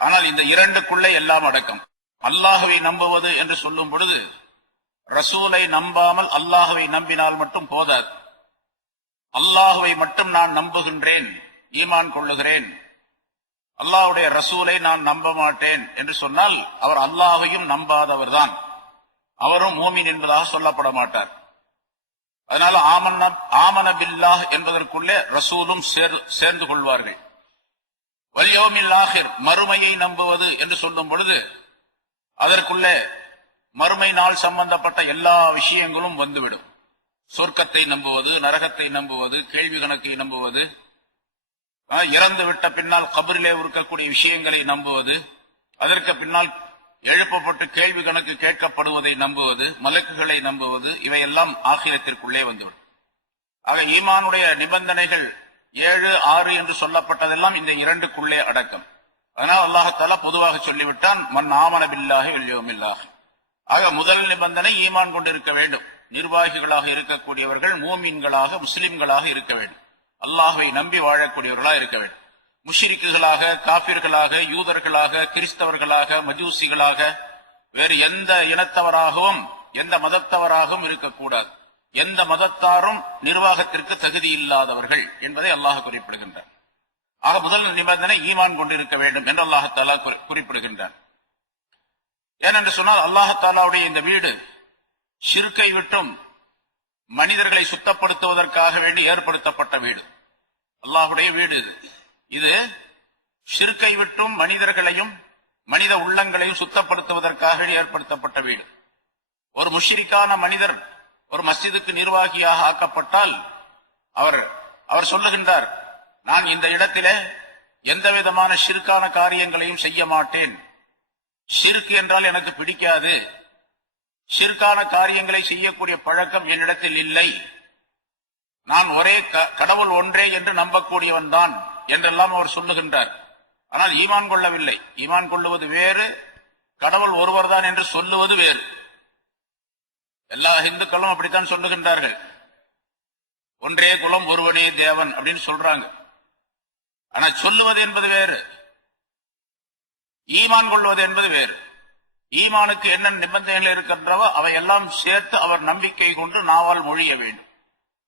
ஆனால் இந்த இரண்டுக்குள்ளே எல்லாம் அடக்கம். அல்லாஹுவை நம்புவது என்று சொல்லும் பொழுது ரசூலை நம்பாமல் அல்லாஹுவை நம்பினால் மட்டும் போதாது. அல்லாஹுவை மட்டும் நான் நம்புகின்றேன், ஈமான் கொள்ளுகிறேன், அல்லாஹ்வுடைய ரசூலை நான் நம்ப மாட்டேன் என்று சொன்னால் அவர் அல்லாஹையும் நம்பாதவர்தான், அவரும் மூமின் என்பதாக சொல்லப்பட மாட்டார். அதனால ஆமன பில்லாஹ் என்பதற்குள்ளே ரசூலும் சேர்ந்து கொள்வார்கள். வல் யௌமில் ஆகிர், மறுமையை நம்புவது என்று சொல்லும் பொழுது அதற்குள்ளே மறுமை நாள் சம்பந்தப்பட்ட எல்லா விஷயங்களும் வந்துவிடும். சொர்க்கத்தை நம்புவது, நரகத்தை நம்புவது, கேள்வி கணக்கை நம்புவது, இறந்து விட்ட பின்னால் கபரிலே இருக்கக்கூடிய விஷயங்களை நம்புவது, அதற்கு பின்னால் எழுப்பப்பட்டு கேள்வி கணக்கு கேட்கப்படுவதை நம்புவது, மலக்குகளை நம்புவது, இவையெல்லாம் ஆகிரத்திற்குள்ளே வந்துவிடும். ஆக ஈமானுடைய நிபந்தனைகள் 7, 6 என்று சொல்லப்பட்டதெல்லாம் இந்த இரண்டுக்குள்ளே அடக்கம். அதனால் அல்லாஹ் பொதுவாக சொல்லிவிட்டான், மன் ஆமன பில்லாஹி வல் யௌமில் ஆகிர். ஆக முதல் நிபந்தனை ஈமான் கொண்டிருக்க வேண்டும். நிர்வாகிகளாக இருக்கக்கூடியவர்கள் மூமின்களாக, முஸ்லிம்களாக இருக்க வேண்டும், அல்லாஹ்வை நம்பி வாழக்கூடியவர்களாக இருக்க வேண்டும். முஷ்ரிக்குகளாக, காபிர்களாக, யூதர்களாக, கிறிஸ்தவர்களாக, மஜூசிகளாக, வேறு எந்த இனத்தவராகவும் எந்த மதத்தவராகவும் இருக்கக்கூடாது. எந்த மதத்தாரும் நிர்வாகத்திற்கு தகுதி இல்லாதவர்கள் என்பதை அல்லாஹ் குறிப்பிடுகின்றார். ஆக முதல் நிபந்தனை ஈமான் கொண்டிருக்க வேண்டும் என்று அல்லாஹ் குறிப்பிடுகின்றார். ஏனென்று சொன்னால் அல்லாஹாலாவுடைய இந்த வீடு ஷிர்கை விட்டும் மனிதர்களை சுத்தப்படுத்துவதற்காக வேண்டி ஏற்படுத்தப்பட்ட வீடு. அல்லாஹுடைய வீடு இது ஷிர்கை விட்டும் மனிதர்களையும் மனித உள்ளங்களையும் சுத்தப்படுத்துவதற்காக ஏற்படுத்தப்பட்ட வீடு. ஒரு முஷ்ரிக்கான மனிதர் ஒரு மஸ்ஜிதுக்கு நிர்வாகியாக ஆக்கப்பட்டால் அவர் சொல்லுகின்றார், நான் இந்த இடத்திலே எந்த விதமான ஷிர்கான காரியங்களையும் செய்ய மாட்டேன், ஷிர்க் என்றால் எனக்கு பிடிக்காது, ஷிர்கான காரியங்களை செய்யக்கூடிய பழக்கம் என்னிடத்தில் இல்லை, நான் ஒரே கடவுள் ஒன்றே என்று நம்பக்கூடியவன் தான் என்றெல்லாம் அவர் சொல்லுகின்றார். ஆனால் ஈமான் கொள்ளவில்லை. ஈமான் கொள்ளுவது வேறு, கடவுள் ஒருவர் தான் என்று சொல்லுவது வேறு. எல்லா இந்துக்களும் அப்படித்தான் சொல்லுகின்றார்கள். ஒன்றே குலம் ஒருவனே தேவன் அப்படின்னு சொல்றாங்க. ஆனா சொல்லுவது என்பது வேறு, ஈமான் கொள்வது என்பது வேறு. ஈமானுக்கு என்ன நிபந்தனைகள் இருக்கின்றவோ அவையெல்லாம் சேர்த்து அவர் நம்பிக்கை கொண்டு நாவால் மொழிய வேண்டும்.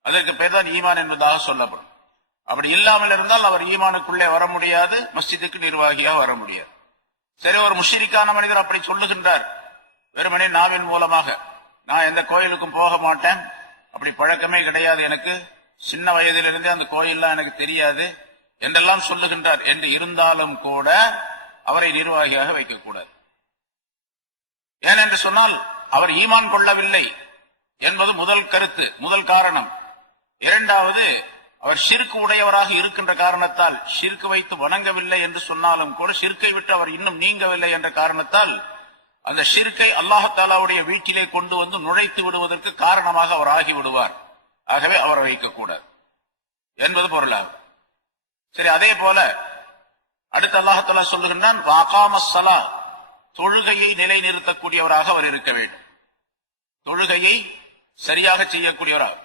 அதற்கு பேர் தான் ஈமான் என்பதாக சொல்லப்படும். அப்படி இல்லாமல் இருந்தால் அவர் ஈமானுக்குள்ளே வர முடியாது, மஸ்ஜிதுக்கு நிர்வாகியாக வர முடியாது. சரி, ஒரு முஷ்ரிக்கான மனிதர் அப்படி சொல்லுகின்றார், வெறுமனே நாவின் மூலமாக, நான் எந்த கோயிலுக்கும் போக மாட்டேன், அப்படி பழக்கமே கிடையாது, எனக்கு சின்ன வயதிலிருந்தே அந்த கோயில்லாம் எனக்கு தெரியாது என்றெல்லாம் சொல்லுகின்றார் என்று இருந்தாலும் கூட அவரை நிர்வாகியாக வைக்கக்கூடாது. ஏனென்று சொன்னால் அவர் ஈமான் கொள்ளவில்லை என்பது முதல் கருத்து, முதல் காரணம். இரண்டாவது, அவர் ஷிர்க் உடையவராக இருக்கின்ற காரணத்தால், ஷிர்க் வைத்து வணங்கவில்லை என்று சொன்னாலும் கூட ஷிர்க்கை விட்டு அவர் இன்னும் நீங்கவில்லை என்ற காரணத்தால் அந்த ஷிர்க்கை அல்லாஹாலாவுடைய வீட்டிலே கொண்டு வந்து நுழைத்து விடுவதற்கு காரணமாக அவர் ஆகிவிடுவார். ஆகவே அவரை வைக்கக்கூடாது என்பது பொருளாகும். சரி, அதே போல அடுத்து அல்லாஹாலா சொல்லுகின்றான், வாகாமஸ்ஸலா, தொழுகையை நிலைநிறுத்தக்கூடியவராக அவர் இருக்க வேண்டும். தொழுகையை சரியாக செய்யக்கூடியவராக,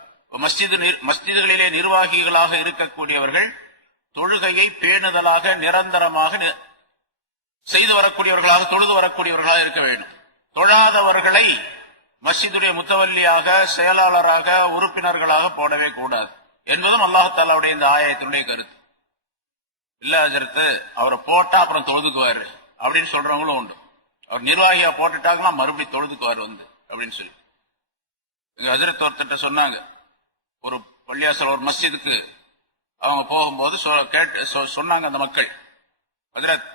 மஸ்ஜிதுகளிலே நிர்வாகிகளாக இருக்கக்கூடியவர்கள் தொழுகையை பேணுதலாக நிரந்தரமாக செய்து வரக்கூடியவர்களாக, தொழுது வரக்கூடியவர்களாக இருக்க வேண்டும். தொழாதவர்களை மஸ்ஜிதுடைய முத்தவல்லியாக, செயலாளராக, உறுப்பினர்களாக போடவே கூடாது என்பதும் அல்லாஹாலாவுடைய இந்த ஆயத்தினுடைய கருத்து. இல்ல ஹஜரத்து, அவரை போட்டா அப்புறம் தொழுதுக்குவாரு அப்படின்னு சொல்றவங்களும் உண்டு. அவர் நிர்வாகியா போட்டுட்டாங்கன்னா மறுபடியும் தொழுதுக்குவாரு வந்து அப்படின்னு சொல்லி. ஹஜரத் ஒருத்தட்ட சொன்னாங்க, ஒரு பள்ளியாசல் ஒரு மஸ்ஜிதுக்கு அவங்க போகும்போது சொன்னாங்க அந்த மக்கள், ஹஜரத்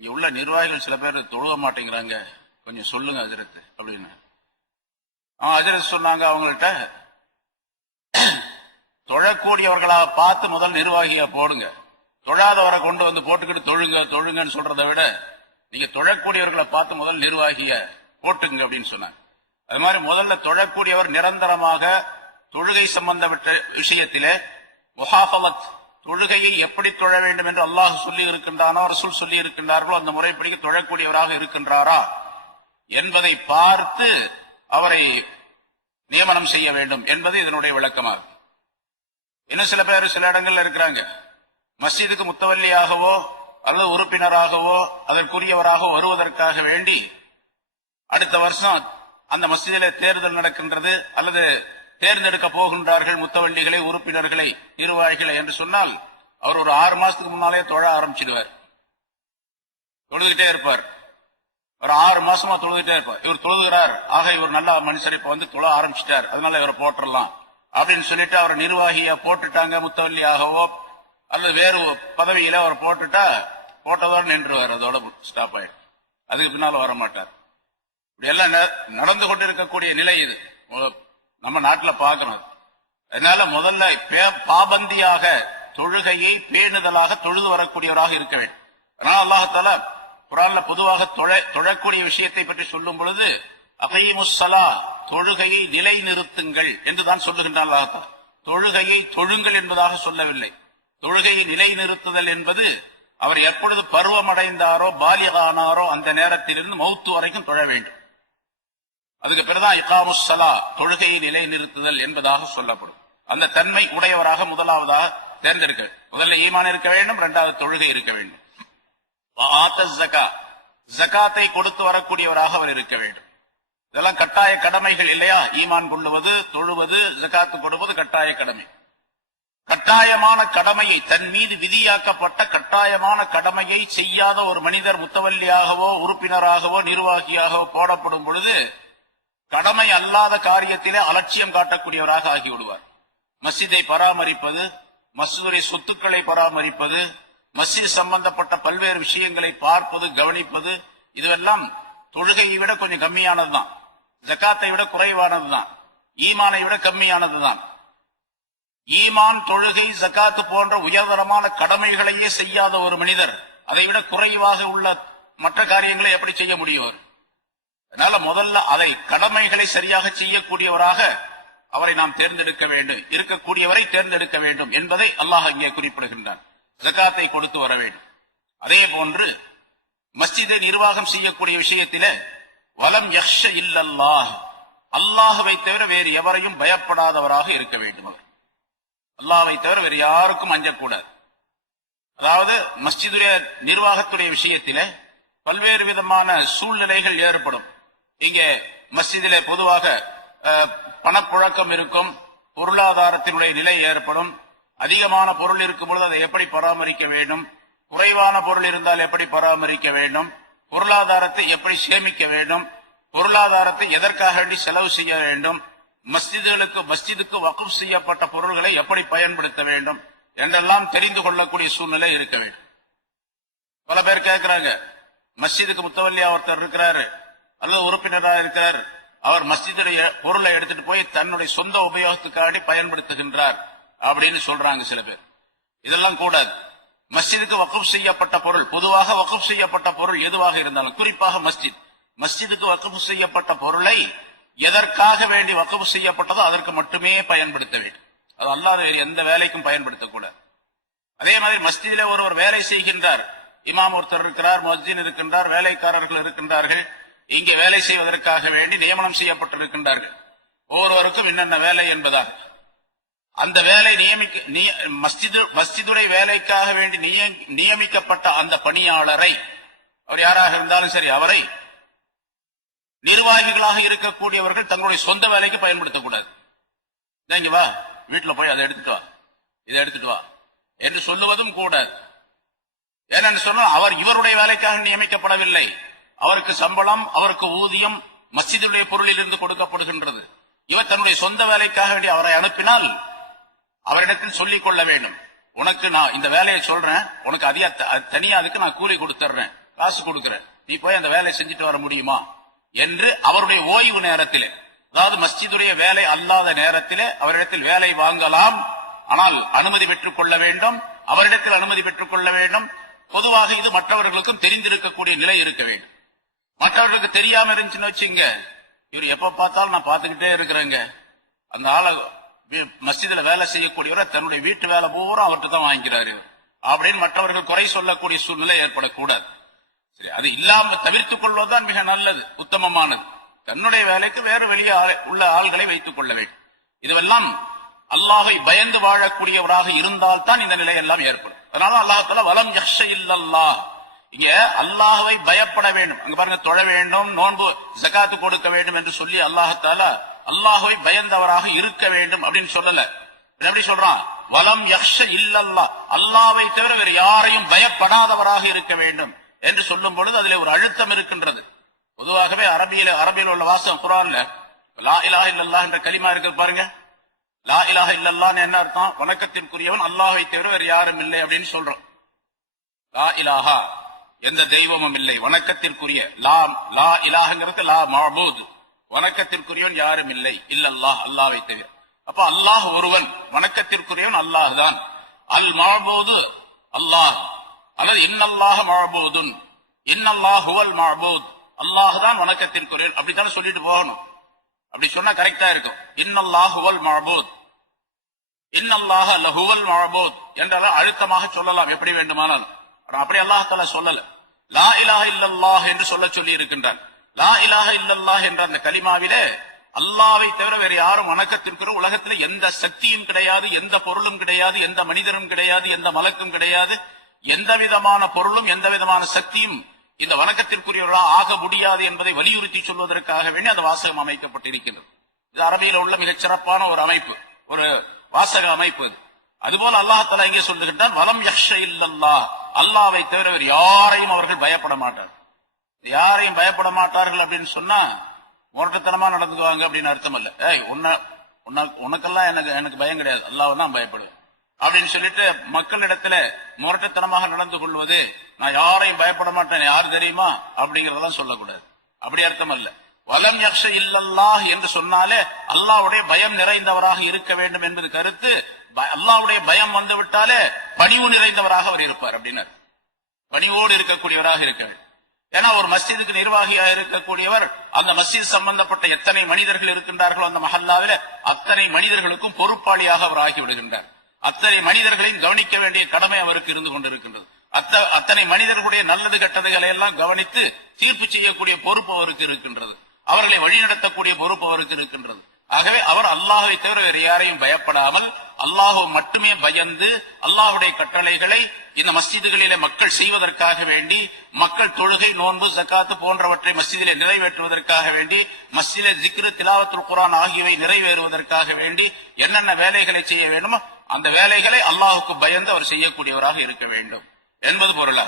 இங்க உள்ள நிர்வாகிகள் சில பேர் தொழுக மாட்டேங்கிறாங்க, கொஞ்சம் சொல்லுங்க ஹஜரத் அப்படின்னு. ஹஜரத் சொன்னாங்க அவங்கள்ட்ட, தொழக்கூடியவர்களாக பார்த்து முதல் நிர்வாகியா போடுங்க, தொழாதவரை கொண்டு வந்து போட்டுக்கிட்டு தொழுங்கன்னு சொல்றதை விட நீங்க தொழக்கூடியவர்களை பார்த்து முதல் நிர்வாகிய போட்டுங்க அப்படின்னு சொன்னாங்க. அது மாதிரி முதல்ல தொழக்கூடியவர் நிரந்தரமாக தொழுகை சம்பந்தப்பட்ட விஷயத்திலே முஹாஃபலத், தொழுகையை எப்படி தொழ வேண்டும் என்று அல்லாஹ் சொல்லி இருக்கின்றானோ, ரசூல் சொல்லி இருக்கின்றார்களோ அந்த முறைப்படி தொழக்கூடியவராக இருக்கின்றாரா என்பதை பார்த்து அவரை நியமனம் செய்ய வேண்டும் என்பது இதனுடைய விளக்கமாகும். இன்னும் சில பேர் சில இடங்கள்ல இருக்கிறாங்க, மஸ்ஜிதுக்கு முத்தவல்லியாகவோ அல்லது உறுப்பினராகவோ அதற்குரியவராக வருவதற்காக வேண்டி அடுத்த வருஷம் அந்த மஸ்ஜிதிலே தேர்தல் நடக்கின்றது அல்லது தேர்ந்தெடுக்க போகின்றார்கள் முத்தவள்ளிகளை, உறுப்பினர்களை, நிர்வாகிகளை என்று சொன்னால் அவர் ஒரு 6 மாசத்துக்கு முன்னாலே தொழ ஆரம்பிச்சிடுவார். தொழுதுகிட்டே இருப்பார். ஒரு 6 மாசமா தொழுதுகிட்டே இருப்பார். இவர் தொழுகிறார், ஆக இவர் நல்ல மனுஷர், இப்ப வந்து தொழ ஆரம்பிச்சிட்டார், அதனால இவரை போட்டுடலாம் அப்படின்னு சொல்லிட்டு அவரை நிர்வாகியா போட்டுட்டாங்க. முத்தவள்ளியாகவோ அல்லது வேறு பதவியில அவர் போட்டுட்டா போட்டதோடு நின்றுவார், அதோட ஸ்டாப் ஆயிடும். அதுக்கு பின்னால வர மாட்டார். இப்படி எல்லாம் நடந்து கொண்டிருக்கக்கூடிய நிலை இது நம்ம நாட்டில் பார்க்கணும். அதனால முதல்ல பாபந்தியாக தொழுகையை பேணுதலாக தொழுது வரக்கூடியவராக இருக்க வேண்டும். அதனால அல்லாஹ் குர்ஆன்ல பொதுவாக தொழக்கூடிய விஷயத்தை பற்றி சொல்லும் பொழுது அகீமுஸ்ஸலா, தொழுகையை நிலை நிறுத்துங்கள் என்றுதான் சொல்லுகின்றான் அல்லாஹ். தொழுகையை தொழுங்கள் என்பதாக சொல்லவில்லை. தொழுகையை நிலை நிறுத்துதல் என்பது அவர் எப்பொழுது பருவமடைந்தாரோ பாலிகானாரோ அந்த நேரத்திலிருந்து மௌத்து வரைக்கும் தொழ வேண்டும். அதுக்கு பிறகுதான் இகாமுஸ்ஸலா, தொழுகையை நிலை நிறுத்துதல் என்பதாக சொல்லப்படும். அந்த தன்மை உடையவராக முதலாவதாக தேர்ந்தெடுக்க, முதல்ல ஈமான் இருக்க வேண்டும், இரண்டாவது தொழுகை இருக்க வேண்டும். ஜகாத்தை கொடுத்து வரக்கூடியவராக அவர் இருக்க வேண்டும். இதெல்லாம் கட்டாய கடமைகள் இல்லையா? ஈமான் கொள்ளுவது, தொழுவது, ஜகாத்து கொடுப்பது கட்டாய கடமை. கட்டாயமான கடமையை, தன் மீது விதியாக்கப்பட்ட கட்டாயமான கடமையை செய்யாத ஒரு மனிதர் முத்தவல்லியாகவோ உறுப்பினராகவோ நிர்வாகியாகவோ போடப்படும் பொழுது கடமை அல்லாத காரியத்திலே அலட்சியம் காட்டக்கூடியவராக ஆகிவிடுவார். மஸ்ஜிதை பராமரிப்பது, மஸ்ஜிதுடைய சொத்துக்களை பராமரிப்பது, மஸ்ஜித் சம்பந்தப்பட்ட பல்வேறு விஷயங்களை பார்ப்பது, கவனிப்பது, இதுவெல்லாம் தொழுகையை விட கொஞ்சம் கம்மியானதுதான், ஜகாத்தை விட குறைவானதுதான், ஈமானை விட கம்மியானதுதான். ஈமான், தொழுகை, ஜகாத்து போன்ற உயர்தரமான கடமைகளையே செய்யாத ஒரு மனிதர் அதை விட குறைவாக உள்ள மற்ற காரியங்களை எப்படி செய்ய முடியும்? அதனால முதல்ல அதை கடமைகளை சரியாக செய்யக்கூடியவராக அவரை நாம் தேர்ந்தெடுக்க வேண்டும், இருக்கக்கூடியவரை தேர்ந்தெடுக்க வேண்டும் என்பதை அல்லாஹ் இங்கே குறிப்பிடுகின்றான். ஜகாத்தை கொடுத்து வர வேண்டும். அதே போன்று மஸ்ஜிதை நிர்வாகம் செய்யக்கூடிய விஷயத்திலே வலம் யக்ஷ இல்லல்லாஹ், அல்லாஹ்வை தவிர வேறு எவரையும் பயப்படாதவராக இருக்க வேண்டும். அவர் அல்லாஹ்வை தவிர வேறு யாருக்கும் அஞ்சக்கூடாது. அதாவது மஸ்ஜிதுடைய நிர்வாகத்துடைய விஷயத்திலே பல்வேறு விதமான சூழ்நிலைகள் ஏற்படும். இங்கே மஸ்ஜிதிலே பொதுவாக பணப்புழக்கம் இருக்கும், பொருளாதாரத்தினுடைய நிலை ஏற்படும். அதிகமான பொருள் இருக்கும் பொழுது அதை எப்படி பராமரிக்க வேண்டும், குறைவான பொருள் இருந்தால் எப்படி பராமரிக்க வேண்டும், பொருளாதாரத்தை எப்படி சேமிக்க வேண்டும், பொருளாதாரத்தை எதற்காக வேண்டி செலவு செய்ய வேண்டும், மஸ்ஜிதுக்கு வக்ஃப் செய்யப்பட்ட பொருள்களை எப்படி பயன்படுத்த வேண்டும் என்றெல்லாம் தெரிந்து கொள்ளக்கூடிய சூழ்நிலை இருக்க வேண்டும். பல பேர் கேட்கிறாங்க, மஸ்ஜிதுக்கு முத்தவல்லியா ஒருத்தர் இருக்கிறாரு அல்லது உறுப்பினராக இருக்கிறார், அவர் மஸ்ஜிதுடைய பொருளை எடுத்துட்டு போய் தன்னுடைய சொந்த உபயோகத்துக்காக பயன்படுத்துகின்றார் அப்படின்னு சொல்றாங்க சில பேர். இதெல்லாம் கூடாது. மஸ்ஜிதுக்கு வக்ஃப் செய்யப்பட்ட பொருள், பொதுவாக வக்ஃப் செய்யப்பட்ட பொருள் எதுவாக இருந்தாலும், குறிப்பாக மஸ்ஜிதுக்கு வக்ஃப் செய்யப்பட்ட பொருளை எதற்காக வேண்டி வக்ஃப் செய்யப்பட்டதோ அதற்கு மட்டுமே பயன்படுத்த வேண்டும். அது அல்லாத வேறு எந்த வேலைக்கும் பயன்படுத்தக்கூடாது. அதே மாதிரி மஸ்ஜிதிலே ஒருவர் வேலை செய்கின்றார், இமாம் ஒருத்தர் இருக்கிறார், முஅஜ்ஜின் இருக்கின்றார், வேலைக்காரர்கள் இருக்கின்றார்கள், இங்கே வேலை செய்வதற்காக வேண்டி நியமனம் செய்யப்பட்டிருக்கின்றார்கள். ஒவ்வொருவருக்கும் என்னென்ன வேலை என்பதாக அந்த வேலை மஸ்ஜிதுடைய வேலைக்காக வேண்டி நியமிக்கப்பட்ட அந்த பணியாளரை, அவர் யாராக இருந்தாலும் சரி, அவரை நிர்வாகிகளாக இருக்கக்கூடியவர்கள் தங்களுடைய சொந்த வேலைக்கு பயன்படுத்தக்கூடாது. இங்க வா, வீட்டுல போய் அதை எடுத்துட்டு வா, இதை எடுத்துட்டு வா என்று சொல்லுவதும் கூடாது. ஏனென்று சொன்னால் அவர் இவருடைய வேலைக்காக நியமிக்கப்படவில்லை. அவருக்கு சம்பளம், அவருக்கு ஊதியம் மஸ்ஜிதுடைய பொருளில் இருந்து கொடுக்கப்படுகின்றது. இவர் தன்னுடைய சொந்த வேலைக்காக வேண்டி அவரை அனுப்பினால் அவரிடத்தில் சொல்லிக் கொள்ள வேண்டும், உனக்கு நான் இந்த வேலையை சொல்றேன், உனக்கு தனியா அதுக்கு நான் கூலி கொடுத்துறேன், காசு கொடுக்கிறேன், நீ போய் அந்த வேலையை செஞ்சுட்டு வர முடியுமா என்று அவருடைய ஓய்வு நேரத்திலே, அதாவது மஸ்ஜிதுடைய வேலை அல்லாத நேரத்திலே அவரிடத்தில் வேலை வாங்கலாம். ஆனால் அனுமதி பெற்றுக் கொள்ள வேண்டும், அவரிடத்தில் அனுமதி பெற்றுக் கொள்ள வேண்டும். பொதுவாக இது மற்றவர்களுக்கும் தெரிந்திருக்கக்கூடிய நிலை இருக்க வேண்டும். மற்றவர்களுக்கு தெரியாம இருந்துச்சுன்னு வச்சுங்க, இவர் எப்ப பார்த்தாலும் நான் பார்த்துக்கிட்டே இருக்கிறேங்க, அந்த ஆளை மஸ்ஜிதுல வேலை செய்யக்கூடியவரை தன்னுடைய வீட்டு வேலை பூரா அவர்கிட்ட தான் வாங்கிக்கிறாரு அப்படின்னு மற்றவர்கள் குறை சொல்லக்கூடிய சூழ்நிலை ஏற்படக்கூடாது. சரி, அது இல்லாம தவிர்த்துக் கொள்வதுதான் மிக நல்லது, உத்தமமானது. தன்னுடைய வேலைக்கு வேறு வெளியே உள்ள ஆள்களை வைத்துக் கொள்ள வேண்டும். இதுவெல்லாம் அல்லாஹை பயந்து வாழக்கூடியவராக இருந்தால்தான் இந்த நிலை எல்லாம் ஏற்படும். அதனால அல்லாஹ் வலம் யக்ஷ இல்லல்லாஹ், இங்க அல்லாஹ்வை பயப்பட வேண்டும். அங்க பாருங்க, தொழ வேண்டும், நோன்பு ஜகாத்து கொடுக்க வேண்டும் என்று சொல்லி அல்லாஹால அல்லாஹ்வை பயந்தவராக இருக்க வேண்டும் அப்படின்னு சொல்லல. எப்படி சொல்றான்? வலம் யக்ஷ இல்லல்லாஹ், அல்லாஹ்வை தவிர வேறு யாரையும் பயப்படாதவராக இருக்க வேண்டும் என்று சொல்லும் பொழுது அதிலே ஒரு அழுத்தம் இருக்கின்றது. பொதுவாகவே அரபியில் உள்ள வாசகம் குர்ஆன்ல லா இலாஹ இல்லல்லாஹ் என்ற கலிமா இருக்கு பாருங்க. லா இலாஹ இல்லல்லாஹ்னு என்ன அர்த்தம்? வணக்கத்திற்குரியவன் அல்லாஹ்வை தவிர வேறு யாரும் இல்லை அப்படின்னு சொல்றோம். லா இலாஹா, எந்த தெய்வமும் இல்லை, வணக்கத்திற்குரிய. லா இலாஹங்கிறது லா மஅபூத், வணக்கத்திற்குரியவன் யாரும் இல்லை, இல்லல்லாஹ், அல்லாஹ்வை தவிர. அப்ப அல்லாஹ் ஒருவன், வணக்கத்திற்குரியவன் அல்லாஹ் தான். அல் மஅபூது அல்லாஹ், அல்லது இன்னல்லாஹ மஅபூதுன், இன்னல்லாஹ் ஹுவல் மஅபூத், அல்லாஹ் தான் வணக்கத்திற்குரியவன். அப்படித்தானே சொல்லிட்டு போகணும். அப்படி சொன்னா கரெக்டா இருக்கும். இன்னல்லாஹ் ஹுவல் மஅபூத், இன்னல்லாஹ லஹுவல் மஅபூத் என்றால் அழுத்தமாக சொல்லலாம், எப்படி வேண்டுமானாலும். அப்படி அல்லாஹ் தஆலா சொல்லல. லா இலாஹ இல்லல்லாஹ் என்று சொல்ல சொல்லி இருக்கின்றான். லா இலாஹ இல்லல்லாஹ் என்ற அந்த கலிமாவிலே அல்லாஹ்வை தவிர வேறு யாரும் வணக்கத்திற்கு உலகத்துல எந்த சக்தியும் கிடையாது, எந்த பொருளும் கிடையாது, எந்த மனிதரும் கிடையாது, எந்த மலக்கும் கிடையாது, எந்த விதமான பொருளும் எந்த விதமான சக்தியும் இந்த வணக்கத்திற்குரியவர்களாக ஆக முடியாது என்பதை வலியுறுத்தி சொல்வதற்காக வேண்டி அந்த வாசகம் அமைக்கப்பட்டிருக்கிறது. இது அரபியில உள்ள மிகச் சிறப்பான ஒரு அமைப்பு, ஒரு வாசக அமைப்பு. அதுபோல அல்லாஹ் தஆலா இங்கே சொல்லுகின்றான், வலம் யக்ஷ இல்லல்லாஹ், அல்லாஹ்வை தவிர வேறு யாரையும் அவர்கள் பயப்பட மாட்டார்கள். யாரையும் பயப்பட மாட்டார்கள் அப்படின்னு சொன்னா முரட்டுத்தனமா நடந்துக்குவாங்க அப்படின்னு அர்த்தம் அல்ல. உனக்கெல்லாம் எனக்கு பயம் கிடையாது, அல்லாஹ் தான் பயப்படுவேன் அப்படின்னு சொல்லிட்டு மக்களிடத்துல முரட்டுத்தனமாக நடந்து கொள்வது, நான் யாரையும் பயப்பட மாட்டேன், யார் தெரியுமா அப்படிங்கறதெல்லாம் சொல்லக்கூடாது. அப்படி அர்த்தம் அல்ல. வலம் யக்ஷ இல்லல்லாஹ் என்று சொன்னாலே அல்லாஹ்வுடைய பயம் நிறைந்தவராக இருக்க வேண்டும் என்பது கருத்து. அல்லாஹ்வுடைய பயம் வந்து விட்டாலே பணிவு நிறைந்தவராக அவர் இருப்பார் அப்படின்னு, பணிவோடு இருக்கக்கூடியவராக இருக்க வேண்டும். ஏன்னா ஒரு மஸ்ஜிதுக்கு நிர்வாகியாக இருக்கக்கூடியவர் அந்த மஸ்ஜித் சம்பந்தப்பட்ட எத்தனை மனிதர்கள் இருக்கின்றார்களோ அந்த மஹல்லாவில அத்தனை மனிதர்களுக்கும் பொறுப்பாளியாக அவர் ஆகிவிடுகின்றார். அத்தனை மனிதர்களையும் கவனிக்க வேண்டிய கடமை அவருக்கு இருந்து கொண்டிருக்கின்றது. அத்தனை மனிதர்களுடைய நல்லது கெட்டதுகளை எல்லாம் கவனித்து தீர்ப்பு செய்யக்கூடிய பொறுப்பு அவருக்கு இருக்கின்றது. அவர்களை வழிநடத்தக்கூடிய பொறுப்பு அவருக்கு இருக்கின்றது. ஆகவே அவர் அல்லாஹ்வை தவிர வேறு யாரையும் பயப்படாமல் அல்லாஹ் மட்டுமே பயந்து அல்லாஹ்வுடைய கட்டளைகளை இந்த மஸ்ஜிதுகளிலே மக்கள் செய்வதற்காக வேண்டி, மக்கள் தொழுகை, நோன்பு, ஜக்காத்து போன்றவற்றை மஸ்ஜிதிலே நிறைவேற்றுவதற்காக வேண்டி, மஸ்ஜிதிலே ஜிக்ரு, திலாவத்துல் குர்ஆன் ஆகியவை நிறைவேறுவதற்காக வேண்டி என்னென்ன வேலைகளை செய்ய வேண்டுமோ அந்த வேலைகளை அல்லாஹுக்கு பயந்து அவர் செய்யக்கூடியவராக இருக்க வேண்டும் என்பது பொருளா.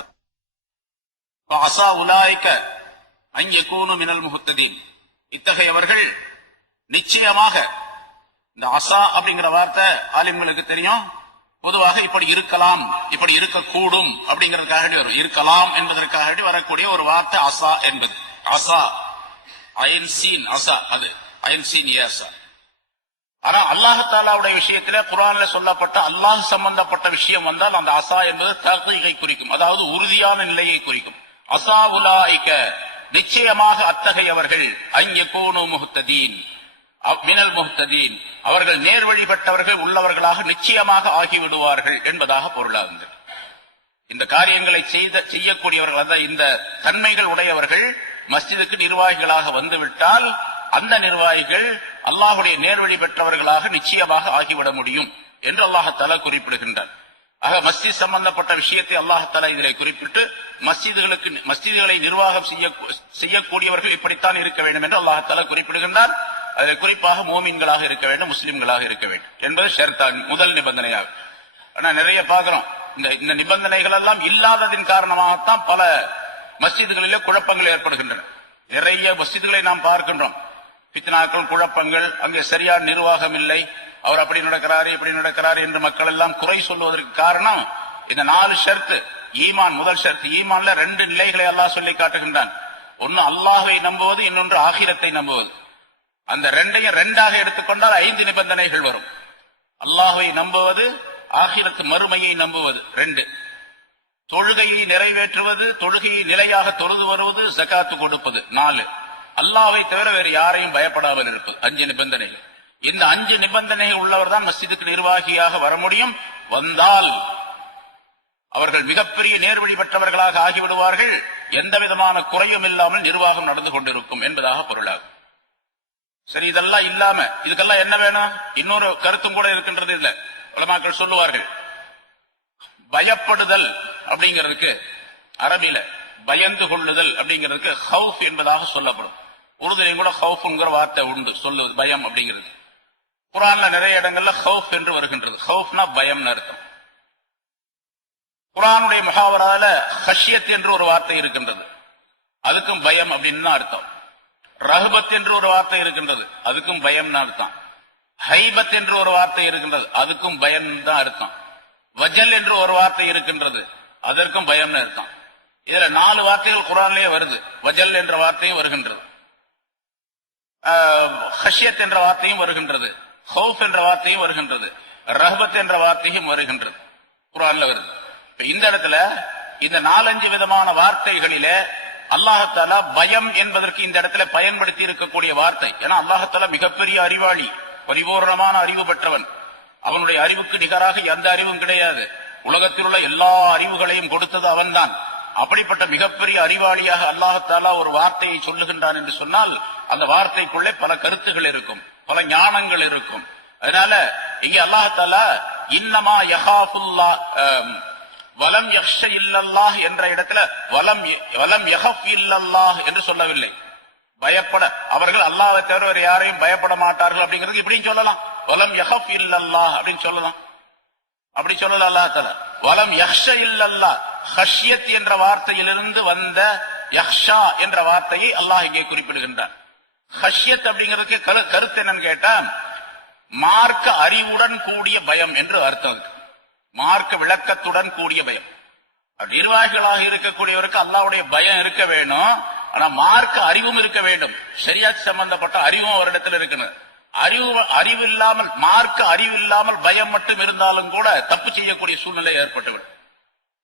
அஸா உலாயிக அன் யகூனு மினல் முஹ்ததீன், இத்தகையவர்கள் நிச்சயமாக, இந்த அஸா அப்படிங்கிற வார்த்தை ஆலிம்களுக்கு தெரியும். பொதுவாக இப்படி இருக்கலாம், இப்படி இருக்கக்கூடும் அப்படிங்கிறதுக்காக வரும். இருக்கலாம் என்பதற்காக வரக்கூடிய ஒரு வார்த்தை அஸா என்பது. அஸா அயன் சீன் அஸா, அது அயன் சீன் ஏசா. ஆனா அல்லாஹ் தஆலாவுடைய விஷயத்திலே குர்ஆன்ல சொல்லப்பட்ட அல்லாஹ் சம்பந்தப்பட்ட விஷயம் வந்தால் அந்த அஸா என்பது தஹ்கீகை குறிக்கும், அதாவது உறுதியான நிலையை குறிக்கும். அஸா உலாயிக, நிச்சயமாக அத்தகையவர்கள், அன் யகூனு முஹ்ததீன் மினல் முஹ்ததீன், அவர்கள் நேர்வழி பெற்றவர்கள் உள்ளவர்களாக நிச்சயமாக ஆகிவிடுவார்கள் என்பதாக பொருளாகுது. இந்த காரியங்களை செய்யக்கூடியவர்கள், அதாவது இந்த தன்மைகள் உடையவர்கள் மஸ்ஜிதுக்கு நிர்வாகிகளாக வந்துவிட்டால் அந்த நிர்வாகிகள் அல்லாஹ்வுடைய நேர்வழி பெற்றவர்களாக நிச்சயமாக ஆகிவிட முடியும் என்று அல்லாஹ் தஆலா குறிப்பிடுகின்றார். ஆக மஸ்ஜித் சம்பந்தப்பட்ட விஷயத்தை அல்லாஹ் தஆலா இதிலே குறிப்பிட்டு மஸ்ஜிதுகளை நிர்வாகம் செய்யக்கூடியவர்கள் இப்படித்தான் இருக்க வேண்டும் என்று அல்லாஹ் தஆலா குறிப்பிடுகின்றார். அதில் குறிப்பாக மோமின்களாக இருக்க வேண்டும், முஸ்லிம்களாக இருக்க வேண்டும் என்பது ஷர்தான், முதல் நிபந்தனையாகும். ஆனா நிறைய பார்க்கிறோம், இந்த நிபந்தனைகள் எல்லாம் இல்லாததின் காரணமாகத்தான் பல மஸ்ஜிதுகளிலே குழப்பங்கள் ஏற்படுகின்றன. நிறைய மஸ்ஜிதுகளை நாம் பார்க்கின்றோம், பித்னாக்கள், குழப்பங்கள், அங்கே சரியான நிர்வாகம் இல்லை, அவர் அப்படி நடக்கிறாரு இப்படி நடக்கிறாரு என்று மக்கள் எல்லாம் குறை சொல்வதற்கு காரணம் இந்த 4 ஷர்த்து. ஈமான் முதல் ஷர்த்து. ஈமான்ல 2 நிலைகளை அல்லாஹ் சொல்லி காட்டுகின்றான். ஒன்னு அல்லாஹ்வை நம்புவது, இன்னொன்று ஆகிரத்தை நம்புவது. அந்த 2ஐயும் 2ஆக எடுத்துக்கொண்டால் 5 நிபந்தனைகள் வரும். அல்லாஹ்வை நம்புவது, ஆகிரத்து மறுமையை நம்புவது 2, தொழுகையை நிறைவேற்றுவது, தொழுகையை நிலையாக தொழுது வருவது, ஜகாத்து கொடுப்பது 4, அல்லாஹ்வை தவிர வேறு யாரையும் பயப்படாமல் இருப்பது 5 நிபந்தனைகள். இந்த 5 நிபந்தனைகள் உள்ளவர் தான் மஸ்ஜிதுக்கு நிர்வாகியாக வர முடியும். வந்தால் அவர்கள் மிகப்பெரிய நேர்வழி பெற்றவர்களாக ஆகிவிடுவார்கள். எந்த விதமான குறையும் இல்லாமல் நிர்வாகம் நடந்து கொண்டிருக்கும் என்பதாக பொருளாகும். சரி, இதெல்லாம் இல்லாம இதுக்கெல்லாம் என்ன வேணும்? இன்னொரு கருத்தும் கூட இருக்கின்றது. இல்ல உலமாக்கள் சொல்லுவார்கள், பயப்படுதல் அப்படிங்கிறதுக்கு அரபில பயந்து கொள்ளுதல் அப்படிங்கிறதுக்கு ஹவுஃப் என்பதாக சொல்லப்படும். உருதுலையும் கூட ஹவுஃப்ங்கிற வார்த்தை உண்டு, சொல்லுவது பயம் அப்படிங்கிறது. குர்ஆன்ல நிறைய இடங்கள்ல ஹவுஃப் என்று வருகின்றது. ஹவுஃப்னா பயம்னு அர்த்தம். குர்ஆனுடைய முஹாவரால ஹஷ்யத் என்று ஒரு வார்த்தை இருக்கின்றது, அதுக்கும் பயம் அப்படின்னு அர்த்தம். ரஹபத் என்று ஒரு வார்த்தை இருக்கின்றது, அதுக்கும் பயம்னு அர்த்தம். ஹைபத் என்று ஒரு வார்த்தை இருக்கின்றது, அதுக்கும் பயம் தான் அர்த்தம். வஜல் என்று ஒரு வார்த்தை இருக்கின்றது, அதற்கும் பயம்னு அர்த்தம். இதுல 4 வார்த்தைகள் குர்ஆன்லயே வருது. வஜல் என்ற வார்த்தையும் வருகின்றது, ஹஷ்யத் என்ற வார்த்தையும் வருகின்றது, ஹவுஃப் என்ற வார்த்தையும் வருகின்றது, ரஹபத் என்ற வார்த்தையும் வருகின்றது, குர்ஆன்ல வருது. இந்த இடத்துல இந்த 4-5 விதமான வார்த்தைகளிலே அல்லாஹ்தாலா பயம் என்பதற்கு இந்த இடத்துல பயன்படுத்தி இருக்கக்கூடிய வார்த்தை. ஏன்னா அல்லாஹ்தாலா மிகப்பெரிய அறிவாளி, பரிபூர்ணமான அறிவு பெற்றவன். அவனுடைய அறிவுக்கு நிகராக எந்த அறிவும் கிடையாது. உலகத்தில் உள்ள எல்லா அறிவுகளையும் கொடுத்தது அவன்தான். அப்படிப்பட்ட மிகப்பெரிய அறிவாளியாக அல்லாஹ்தாலா ஒரு வார்த்தையை சொல்லுகின்றான் என்று சொன்னால் அந்த வார்த்தைக்குள்ளே பல கருத்துகள் இருக்கும், பல ஞானங்கள் இருக்கும். அதனால இங்கே அல்லாஹ்தாலா இன்னமா யஹாஃபுல்லா வலம் யக்ஷ இல்லல்லாஹ் என்ற இடத்துல வலம் யஹஃப் இல்லல்லாஹ் என்று சொல்லவில்லை. பயப்பட அவர்கள் அல்லாஹ்வை தவிர வேறு யாரையும் பயப்பட மாட்டார்கள் அப்படிங்கிறது இப்படின்னு சொல்லலாம். வலம் யஹஃப் இல்லல்லாஹ் அப்படின்னு சொல்லலாம். அப்படி சொல்லல அல்லாஹ் தஆலா. வலம் யக்ஷ இல்லல்லாஹ், ஹஷ்யத் என்ற வார்த்தையிலிருந்து வந்த யக்ஷா என்ற வார்த்தையை அல்லாஹ் இங்கே குறிப்பிடுகின்றான். ஹஷ்யத் அப்படிங்கிறதுக்கு கருத்து என்னன்னு கேட்டா மார்க்க அறிவுடன் கூடிய பயம் என்று அர்த்தம். மார்க்க விளக்கத்துடன் கூடிய பயம். நிர்வாகிகளாக இருக்கக்கூடியவருக்கு அல்லாஹ்வுடைய பயம் இருக்க வேணும், ஆனா மார்க்க அறிவும் இருக்க வேண்டும். ஷரியத் சம்பந்தப்பட்ட அறிவும் ஒரு இடத்துல இருக்கணும். அறிவு இல்லாமல், மார்க்க அறிவு இல்லாமல் பயம் மட்டும் இருந்தாலும் கூட தப்பு செய்யக்கூடிய சூழ்நிலை ஏற்பட்டுவிடும்.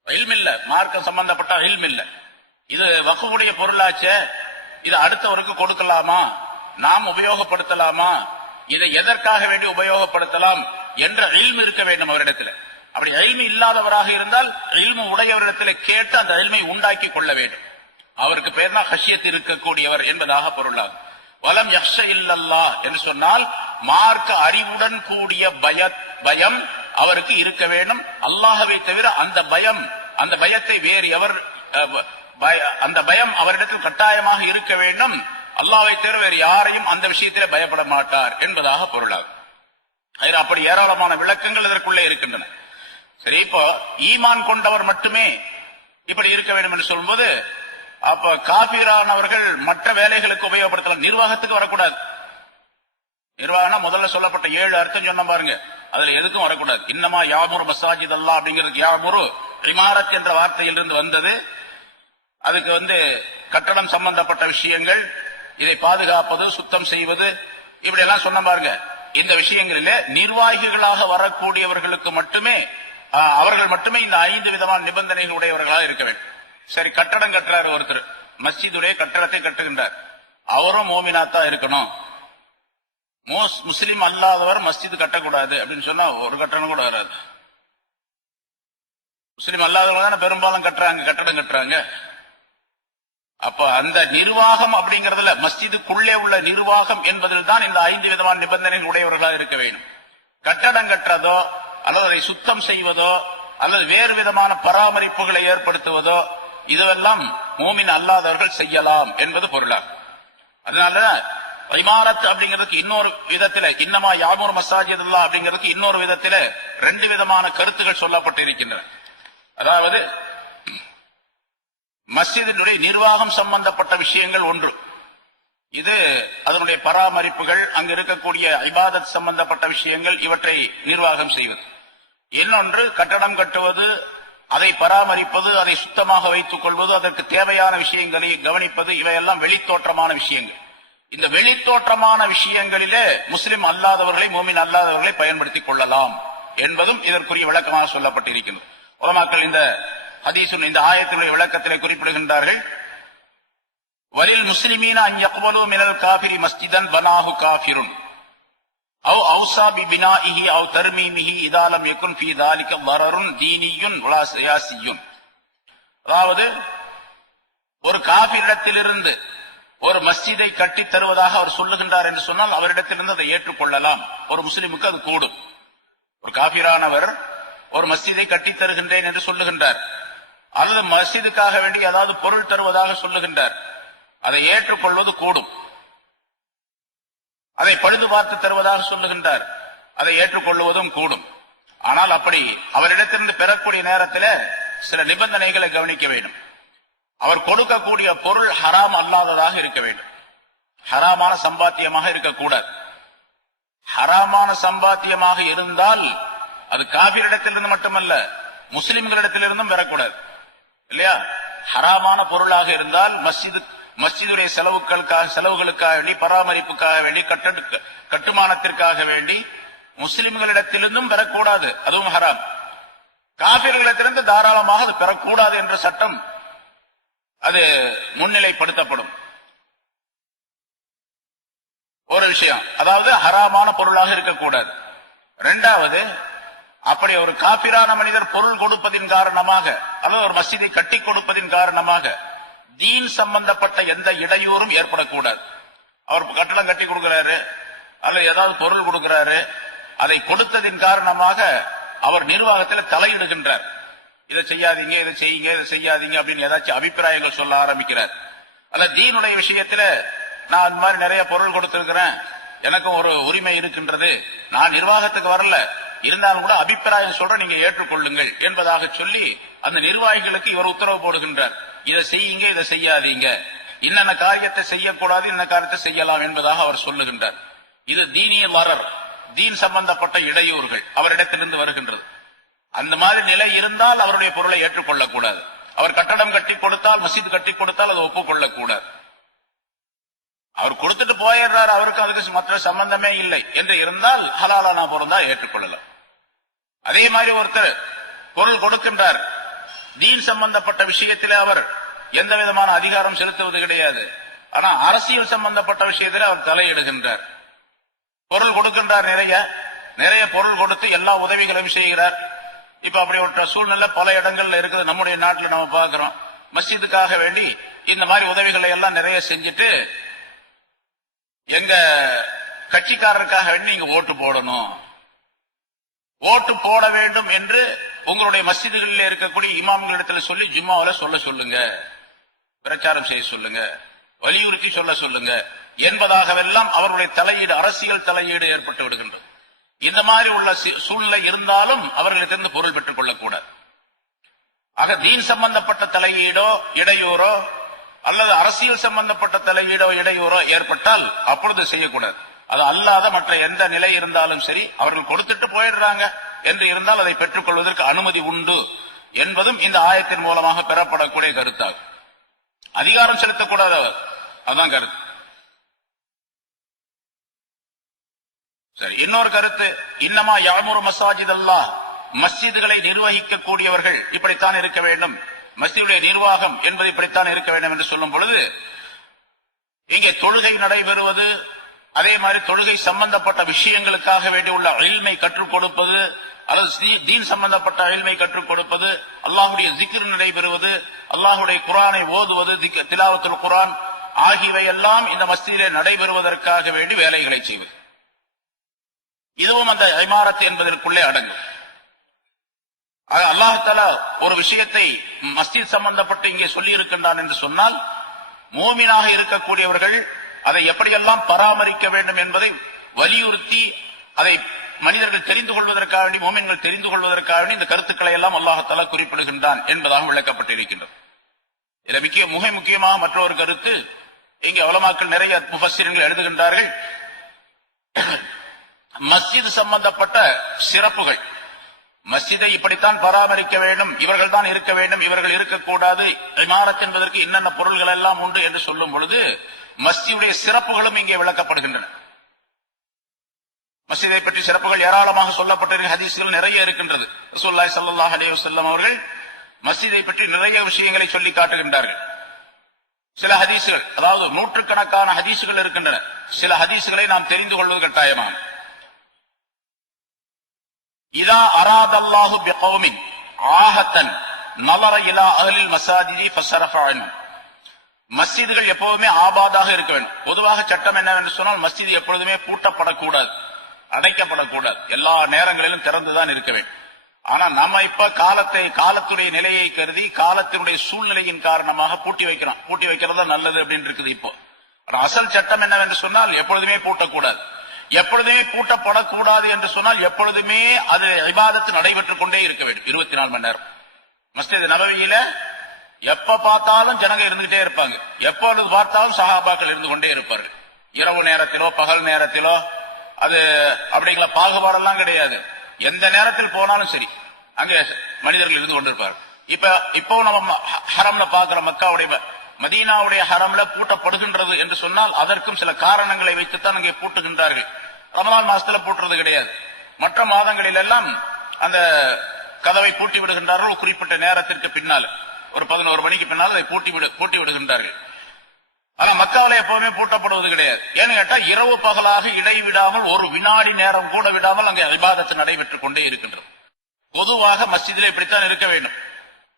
இல்ம் இல்ல, மார்க்க சம்பந்தப்பட்ட இல்ம் இல்ல. இது வக்ஃபுடைய பொருளாச்சே, இதை அடுத்தவருக்கு கொடுக்கலாமா, நாம் உபயோகப்படுத்தலாமா, இதை எதற்காக வேண்டி உபயோகப்படுத்தலாம் என்ற இல்ம் இருக்க வேண்டும் அவரிடத்தில். அப்படி இல்மு இல்லாதவராக இருந்தால் இல்மு உடையவரிடத்தில் கேட்டு அந்த இல்மை உண்டாக்கி கொள்ள வேண்டும். அவருக்கு பேர் தான் ஹஷ்யத் இருக்கக்கூடியவர் என்பதாக பொருளாகும். வலம் யக்ஷ இல்லல்லாஹ் என்று சொன்னால் மார்க்க அறிவுடன் கூடிய பயம் அவருக்கு இருக்க வேண்டும். அல்லாஹ்வை தவிர அந்த பயத்தை வேறு எவர், அந்த பயம் அவரிடத்தில் கட்டாயமாக இருக்க வேண்டும். அல்லாஹ்வை தவிர வேறு யாரையும் அந்த விஷயத்திலே பயப்பட மாட்டார் என்பதாக பொருளாகும். அப்படி ஏராளமான விளக்கங்கள் இதற்குள்ளே இருக்கின்றன. சரி, இப்போ ஈமான் கொண்டவர் மட்டுமே இப்படி இருக்க வேண்டும் என்று சொல்லும்போது அப்ப காபீரானவர்கள் மற்ற வேலைகளுக்கு உபயோகப்படுத்தலாம், நிர்வாகத்துக்கு வரக்கூடாது. நிர்வாகம் முதல்ல சொல்லப்பட்ட 7 அர்த்தம் சொன்ன பாருங்க, அதுல எதுக்கும் வரக்கூடாது. இன்னமா யாமுரு மசாஜித் அல்லாஹ் அப்படிங்கிறதுக்கு யாமுரு இமாரத் என்ற வார்த்தையிலிருந்து வந்தது. அதுக்கு கட்டடம் சம்பந்தப்பட்ட விஷயங்கள், இதை பாதுகாப்பது, சுத்தம் செய்வது, இப்படி எல்லாம் சொன்ன பாருங்க. இந்த விஷயங்களிலே நிர்வாகிகளாக வரக்கூடியவர்களுக்கு மட்டுமே, அவர்கள் மட்டுமே இந்த 5 விதமான நிபந்தனைகள் உடையவர்களாக இருக்க வேண்டும். சரி, கட்டடம் கட்டுறாரு ஒருத்தர், மஸ்ஜிதுடைய கட்டடத்தை கட்டுகின்றார், அவரும் மோமினாத்தா இருக்கணும். முஸ்லிம் அல்லாதவர் மஸ்ஜித் கட்டக்கூடாது அப்படின்னு சொன்னா ஒரு கட்டணம் கூட வராது. முஸ்லிம் அல்லாதவங்க தானே பெரும்பாலும் கட்டடம் கட்டுறாங்க. அப்ப அந்த நிர்வாகம் அப்படிங்கறதுல மஸ்ஜிதுக்குள்ளே உள்ள நிர்வாகம் என்பதில் தான் இந்த 5 விதமான நிபந்தனைகள் உடையவர்களாக இருக்க வேண்டும். கட்டடம் கட்டுறதோ அல்லது அதை சுத்தம் செய்வதோ அல்லது வேறு விதமான பராமரிப்புகளை ஏற்படுத்துவதோ இதுவெல்லாம் மூமின் அல்லாதவர்கள் செய்யலாம் என்பது பொருளாகும். அதனால இமாரத் அப்படிங்கிறதுக்கு இன்னொரு விதத்துல, இன்னமா யாமுர் மசாஜித் அல்லாஹ் அப்படிங்கிறதுக்கு இன்னொரு விதத்துல 2 விதமான கருத்துகள் சொல்லப்பட்டு இருக்கின்றன. அதாவது மஸ்ஜிதினுடைய நிர்வாகம் சம்பந்தப்பட்ட விஷயங்கள் ஒன்று, இது அதனுடைய பராமரிப்புகள், அங்கு இருக்கக்கூடிய இபாதத் சம்பந்தப்பட்ட விஷயங்கள், இவற்றை நிர்வாகம் செய்வது. இன்னொன்று கட்டடம் கட்டுவது, அதை பராமரிப்பது, அதை சுத்தமாக வைத்துக் கொள்வது, அதற்கு தேவையான விஷயங்களை கவனிப்பது, இவையெல்லாம் வெளித்தோற்றமான விஷயங்கள். இந்த வெளித்தோற்றமான விஷயங்களிலே முஸ்லிம் அல்லாதவர்களை, மூமின் அல்லாதவர்களை பயன்படுத்திக் கொள்ளலாம் என்பதும் இதற்குரிய விளக்கமாக சொல்லப்பட்டிருக்கிறது. உலமாக்கள் இந்த ஹதீஸுன், இந்த ஆயத்தினுடைய விளக்கத்திலே குறிப்பிடுகின்றார்கள், வலில் முஸ்லிமீன அன் யக்பலு மினல் காஃபிரி மஸ்ஜிதன் பனாஹு காஃபிருன் அவ் அவ்ஸா பிபினாஇஹி அவ் தர்மீமிஹி இதா லம் யகுன் ஃபீ ذلك ضررٌ தீனியுன் வலா சியாசியுன். அதாவது ஒரு காஃபிரிடத்திலிருந்து ஒரு மஸ்ஜிதை கட்டித் தருவதாக அவர் சொல்லுகின்றார் என்று சொன்னால் அவரிடத்திலிருந்து அதை ஏற்றுக்கொள்ளலாம். ஒரு முஸ்லிமுக்கு அது கூடும். ஒரு காஃபிரானவர் ஒரு மஸ்ஜிதை கட்டித் தருகின்றேன் என்று சொல்லுகின்றார், அல்லது மஸ்ஜிதுக்காக வேண்டி ஏதாவது பொருள் தருவதாக சொல்லுகின்றார், அதை ஏற்றுக்கொள்வது கூடும். அதை பழுது பார்த்து தருவதாக சொல்லுகின்றார், அதை ஏற்றுக்கொள்வதும் கூடும். ஆனால் அப்படி அவரிடத்திலிருந்து பெறக்கூடிய நேரத்தில் சில நிபந்தனைகளை கவனிக்க வேண்டும். அவர் கொடுக்கக்கூடிய பொருள் ஹராம் அல்லாததாக இருக்க வேண்டும், ஹராமான சம்பாத்தியமாக இருக்கக்கூடாது. ஹராமான சம்பாத்தியமாக இருந்தால் அது காபிரிடத்திலிருந்து மட்டுமல்ல, முஸ்லிம்களிடத்திலிருந்தும் பெறக்கூடாது, இல்லையா? ஹராமான பொருளாக இருந்தால் மஸ்ஜிதுடைய செலவுகளுக்காக வேண்டி, பராமரிப்புக்காக வேண்டி, கட்டுமானத்திற்காக வேண்டி முஸ்லிம்களிடத்திலிருந்தும் பெறக்கூடாது, அதுவும் ஹராம். காபிர்களிடத்திலிருந்து தாராளமாக அது பெறக்கூடாது என்ற சட்டம் அது முன்னிலைப்படுத்தப்படும். ஒரு விஷயம், அதாவது ஹராமான பொருளாக இருக்கக்கூடாது. இரண்டாவது, அப்படி ஒரு காபிரான மனிதர் பொருள் கொடுப்பதின் காரணமாக, அதாவது ஒரு மஸ்ஜிதை கட்டி கொடுப்பதின் காரணமாக தீன் சம்பந்தப்பட்ட எந்த இடையூறும் ஏற்படக்கூடாது. அவர் கட்டடம் கட்டி கொடுக்கிறாரு அல்லது ஏதாவது பொருள் கொடுக்கிறாரு, அதை கொடுத்ததின் காரணமாக அவர் நிர்வாகத்தில் தலையிடுகின்றார். இதை செய்யாதீங்க, இதை செய்யுங்க, இதை செய்யாதீங்க அப்படின்னு ஏதாச்சும் அபிப்பிராயங்கள் சொல்ல ஆரம்பிக்கிறார். அல்ல தீனுடைய விஷயத்துல நான் அந்த மாதிரி நிறைய பொருள் கொடுத்திருக்கிறேன், எனக்கும் ஒரு உரிமை இருக்கின்றது, நான் நிர்வாகத்துக்கு வரல, இருந்தாலும் கூட அபிப்பிராயம் சொல்ற நீங்க ஏற்றுக்கொள்ளுங்கள் என்பதாக சொல்லி அந்த நிர்வாகிகளுக்கு இவர் உத்தரவு போடுகின்றார். இதை செய்யுங்க, இதை செய்யாதீங்க, இன்னென்ன காரியத்தை செய்யக்கூடாது, இன்ன காரியத்தை செய்யலாம் என்பதாக அவர் சொல்லுகின்றார். இது தீனிய வரர், தீன் சம்பந்தப்பட்ட இடையூறுகள் அவரிடத்திலிருந்து வருகின்றது. அந்த மாதிரி நிலை இருந்தால் அவருடைய பொருளை ஏற்றுக்கொள்ளக்கூடாது. அவர் கட்டடம் கட்டி கொடுத்தால், மசீது கட்டி கொடுத்தால் அதை ஒப்புக்கொள்ளக்கூடாது. அவர் கொடுத்துட்டு போயிடுறார், அவருக்கு அதுக்கு மற்ற சம்பந்தமே இல்லை என்று இருந்தால் ஹலாலான பொருள் தான் ஏற்றுக்கொள்ளலாம். அதே மாதிரி ஒருத்தர் பொருள் கொடுக்கின்றார், தீன் சம்பந்தப்பட்ட விஷயத்திலே அவர் எந்த விதமான அதிகாரம் செலுத்துவது கிடையாது, ஆனா அரசியல் சம்பந்தப்பட்ட விஷயத்திலே அவர் தலையிடுகின்றார். பொருள் கொடுக்கின்றார், நிறைய பொருள் கொடுத்து எல்லா உதவிகளையும் செய்கிறார். இப்ப அப்படி ஒரு சூழ்நிலை பல இடங்கள்ல இருக்குது, நம்முடைய நாட்டில் நம்ம பார்க்கிறோம். மஸ்ஜிதுக்காக வேண்டி இந்த மாதிரி உதவிகளை எல்லாம் நிறைய செஞ்சுட்டு எங்க கட்சிக்காரருக்காக வேண்டி நீங்க ஓட்டு போடணும், ஓட்டு போட வேண்டும் என்று உங்களுடைய மஸ்ஜிதுகளில் இருக்கக்கூடிய இமாம்களிடத்தில் சொல்லி ஜும்மாவில் சொல்ல சொல்லுங்க, பிரச்சாரம் செய்ய சொல்லுங்க, வலியுறுத்தி சொல்ல சொல்லுங்க என்பதாகவெல்லாம் அவர்களுடைய தலையீடு, அரசியல் தலையீடு ஏற்பட்டு விடுகின்றது. இந்த மாதிரி உள்ள சூழ்நிலை இருந்தாலும் அவர்களிடத்திலிருந்து பொருள் பெற்றுக் கொள்ளக்கூடாது. ஆக தீன் சம்பந்தப்பட்ட தலையீடோ இடையூறோ அல்லது அரசியல் சம்பந்தப்பட்ட தலையீடோ இடையூறோ ஏற்பட்டால் அப்பொழுது செய்யக்கூடாது. அது அல்லாத மற்ற எந்த நிலை இருந்தாலும் சரி, அவர்கள் கொடுத்துட்டு போயிடுறாங்க என்று இருந்தால் அதை பெற்றுக் கொள்வதற்கு அனுமதி உண்டு என்பதும் இந்த ஆயத்தின் மூலமாக பெறப்படக்கூடிய கருத்தாகும். அதிகாரம் செலுத்தக்கூடாது அவர், அதுதான் கருத்து. சரி, இன்னொரு கருத்து, இன்னமா யாமுரு மசாஜித் அல்லாஹ், மஸ்ஜிதுகளை நிர்வகிக்கக்கூடியவர்கள் இப்படித்தான் இருக்க வேண்டும், மஸ்ஜிதுடைய நிர்வாகம் என்பது இப்படித்தான் இருக்க வேண்டும் என்று சொல்லும் பொழுது, இங்கே தொழுகை நடைபெறுவது, அதே மாதிரி தொழுகை சம்பந்தப்பட்ட விஷயங்களுக்காக வேண்டி உள்ள இல்மை கற்றுக் கொடுப்பது அல்லது தீன் சம்பந்தப்பட்ட இல்மை கற்றுக் கொடுப்பது, அல்லாஹுடைய ஜிக்ர் நடைபெறுவது, அல்லாஹுடைய குர்ஆனை ஓதுவது, திலாவத்துல் குர்ஆன் ஆகியவை எல்லாம் இந்த மஸ்ஜிதிலே நடைபெறுவதற்காக வேண்டி வேலைகளை செய்வது, இதுவும் அந்த இமாரத் என்பதற்குள்ளே அடங்கும். அல்லாஹ் தஆலா ஒரு விஷயத்தை மஸ்ஜித் சம்பந்தப்பட்டு இங்கே சொல்லி இருக்கின்றான் என்று சொன்னால், மூமினாக இருக்கக்கூடியவர்கள் அதை எப்படியெல்லாம் பராமரிக்க வேண்டும் என்பதை வலியுறுத்தி, அதை மனிதர்கள் தெரிந்து கொள்வதற்காக வேண்டி, மூமின்கள் தெரிந்து கொள்வதற்காக வேண்டி இந்த கருத்துக்களை எல்லாம் அல்லாஹ் தஆலா குறிப்பிடுகின்றான் என்பதாக விளக்கப்பட்டிருக்கின்றது. இதில் மிக முக்கியமாக மற்றொரு கருத்து, இங்கே உலமாக்கள் நிறைய முஃபஸ்ஸிரீன்கள் எழுதுகின்றார்கள், மஸ்ஜித் சம்பந்தப்பட்ட சிறப்புகள், மஸ்ஜிதை இப்படித்தான் பராமரிக்க வேண்டும், இவர்கள் தான் இருக்க வேண்டும், இவர்கள் இருக்கக்கூடாது, இமாரத் என்பதற்கு என்னென்ன பொருள்கள் எல்லாம் உண்டு என்று சொல்லும் பொழுது மஸ்ஜிதுடைய சிறப்புகளும் இங்கே விளக்கப்படுகின்றன. மஸ்ஜிதை பற்றி சிறப்புகள் ஏராளமாக சொல்லப்பட்டிருக்கிற ஹதீஸ்கள் நிறைய இருக்கின்றது. ரசூலுல்லாஹி ஸல்லல்லாஹு அலைஹி வஸல்லம் அவர்கள் மஸ்ஜிதை பற்றி நிறைய விஷயங்களை சொல்லி காட்டுகின்றார்கள். சில ஹதீஸ்கள், அதாவது நூற்றுக்கணக்கான ஹதீஸ்கள் இருக்கின்றன, சில ஹதீஸ்களை நாம் தெரிந்து கொள்வது கட்டாயமாகும். இதா அராதல்லாஹு பிகௌமின் ஆஹத்தன் நலர இலா அஹ்லில் மஸாஜிதி ஃபஸரஃப அன்ஹும், மஸ்ஜிதுகள் எப்போதுமே ஆபாதாக இருக்க வேண்டும். பொதுவாக சட்டம் என்னவென்று சொன்னால், மஸ்ஜித் எப்பொழுதுமே பூட்டப்படக்கூடாது, அடைக்கப்படக்கூடாது, எல்லா நேரங்களிலும் திறந்துதான் இருக்க வேண்டும். ஆனா நம்ம இப்ப காலத்துடைய நிலையை கருதி காலத்தினுடைய சூழ்நிலையின் காரணமாக பூட்டி வைக்கிறதா நல்லது அப்படின்னு இருக்குது இப்போ. அசல் சட்டம் என்னவென்று சொன்னால் எப்பொழுதுமே பூட்டக்கூடாது. எப்பொழுதுமே பூட்டப்படக்கூடாது என்று சொன்னால் எப்பொழுதுமே அது இபாதத்து நடைபெற்றுக் கொண்டே இருக்க வேண்டும் 24 மணி நேரம். மஸ்ஜித் நபவியில எப்ப பார்த்தாலும் ஜனங்க இருந்துகிட்டே இருப்பாங்க. எப்பொழுது பார்த்தாலும் சஹாபாக்கள் இருந்து கொண்டே இருப்பார்கள். இரவு நேரத்திலோ பகல் நேரத்திலோ அது அப்படிங்கிற பாகுபாடெல்லாம் கிடையாது. எந்த நேரத்தில் போனாலும் சரி அங்க மனிதர்கள் இருந்து கொண்டிருப்பார். இப்போ நம்ம ஹரம்ல பாக்குற மக்காவுடைய மதீனாவுடைய ஹரம்ல பூட்டப்படுகின்றது என்று சொன்னால் அதற்கும் சில காரணங்களை வைத்துத்தான் அங்கே பூட்டுகின்றார்கள். ரமலான் மாசத்துல பூட்டுறது கிடையாது. மற்ற மாதங்களில் எல்லாம் அந்த கதவை பூட்டி விடுகின்றார்கள். குறிப்பிட்ட நேரத்திற்கு பின்னால் ஒரு 11 மணிக்கு பின்னால் அதை பூட்டி விடுகின்றார்கள். ஆனா மக்காவில எப்பவுமே பூட்டப்படுவது கிடையாது. ஏன்னு கேட்டா இரவு பகலாக இடைவிடாமல் ஒரு வினாடி நேரம் கூட விடாமல் அங்கே இபாதத்து நடைபெற்றுக் கொண்டே இருக்கின்றது. பொதுவாக மஸ்ஜிதிலே இப்படித்தான் இருக்க வேண்டும்.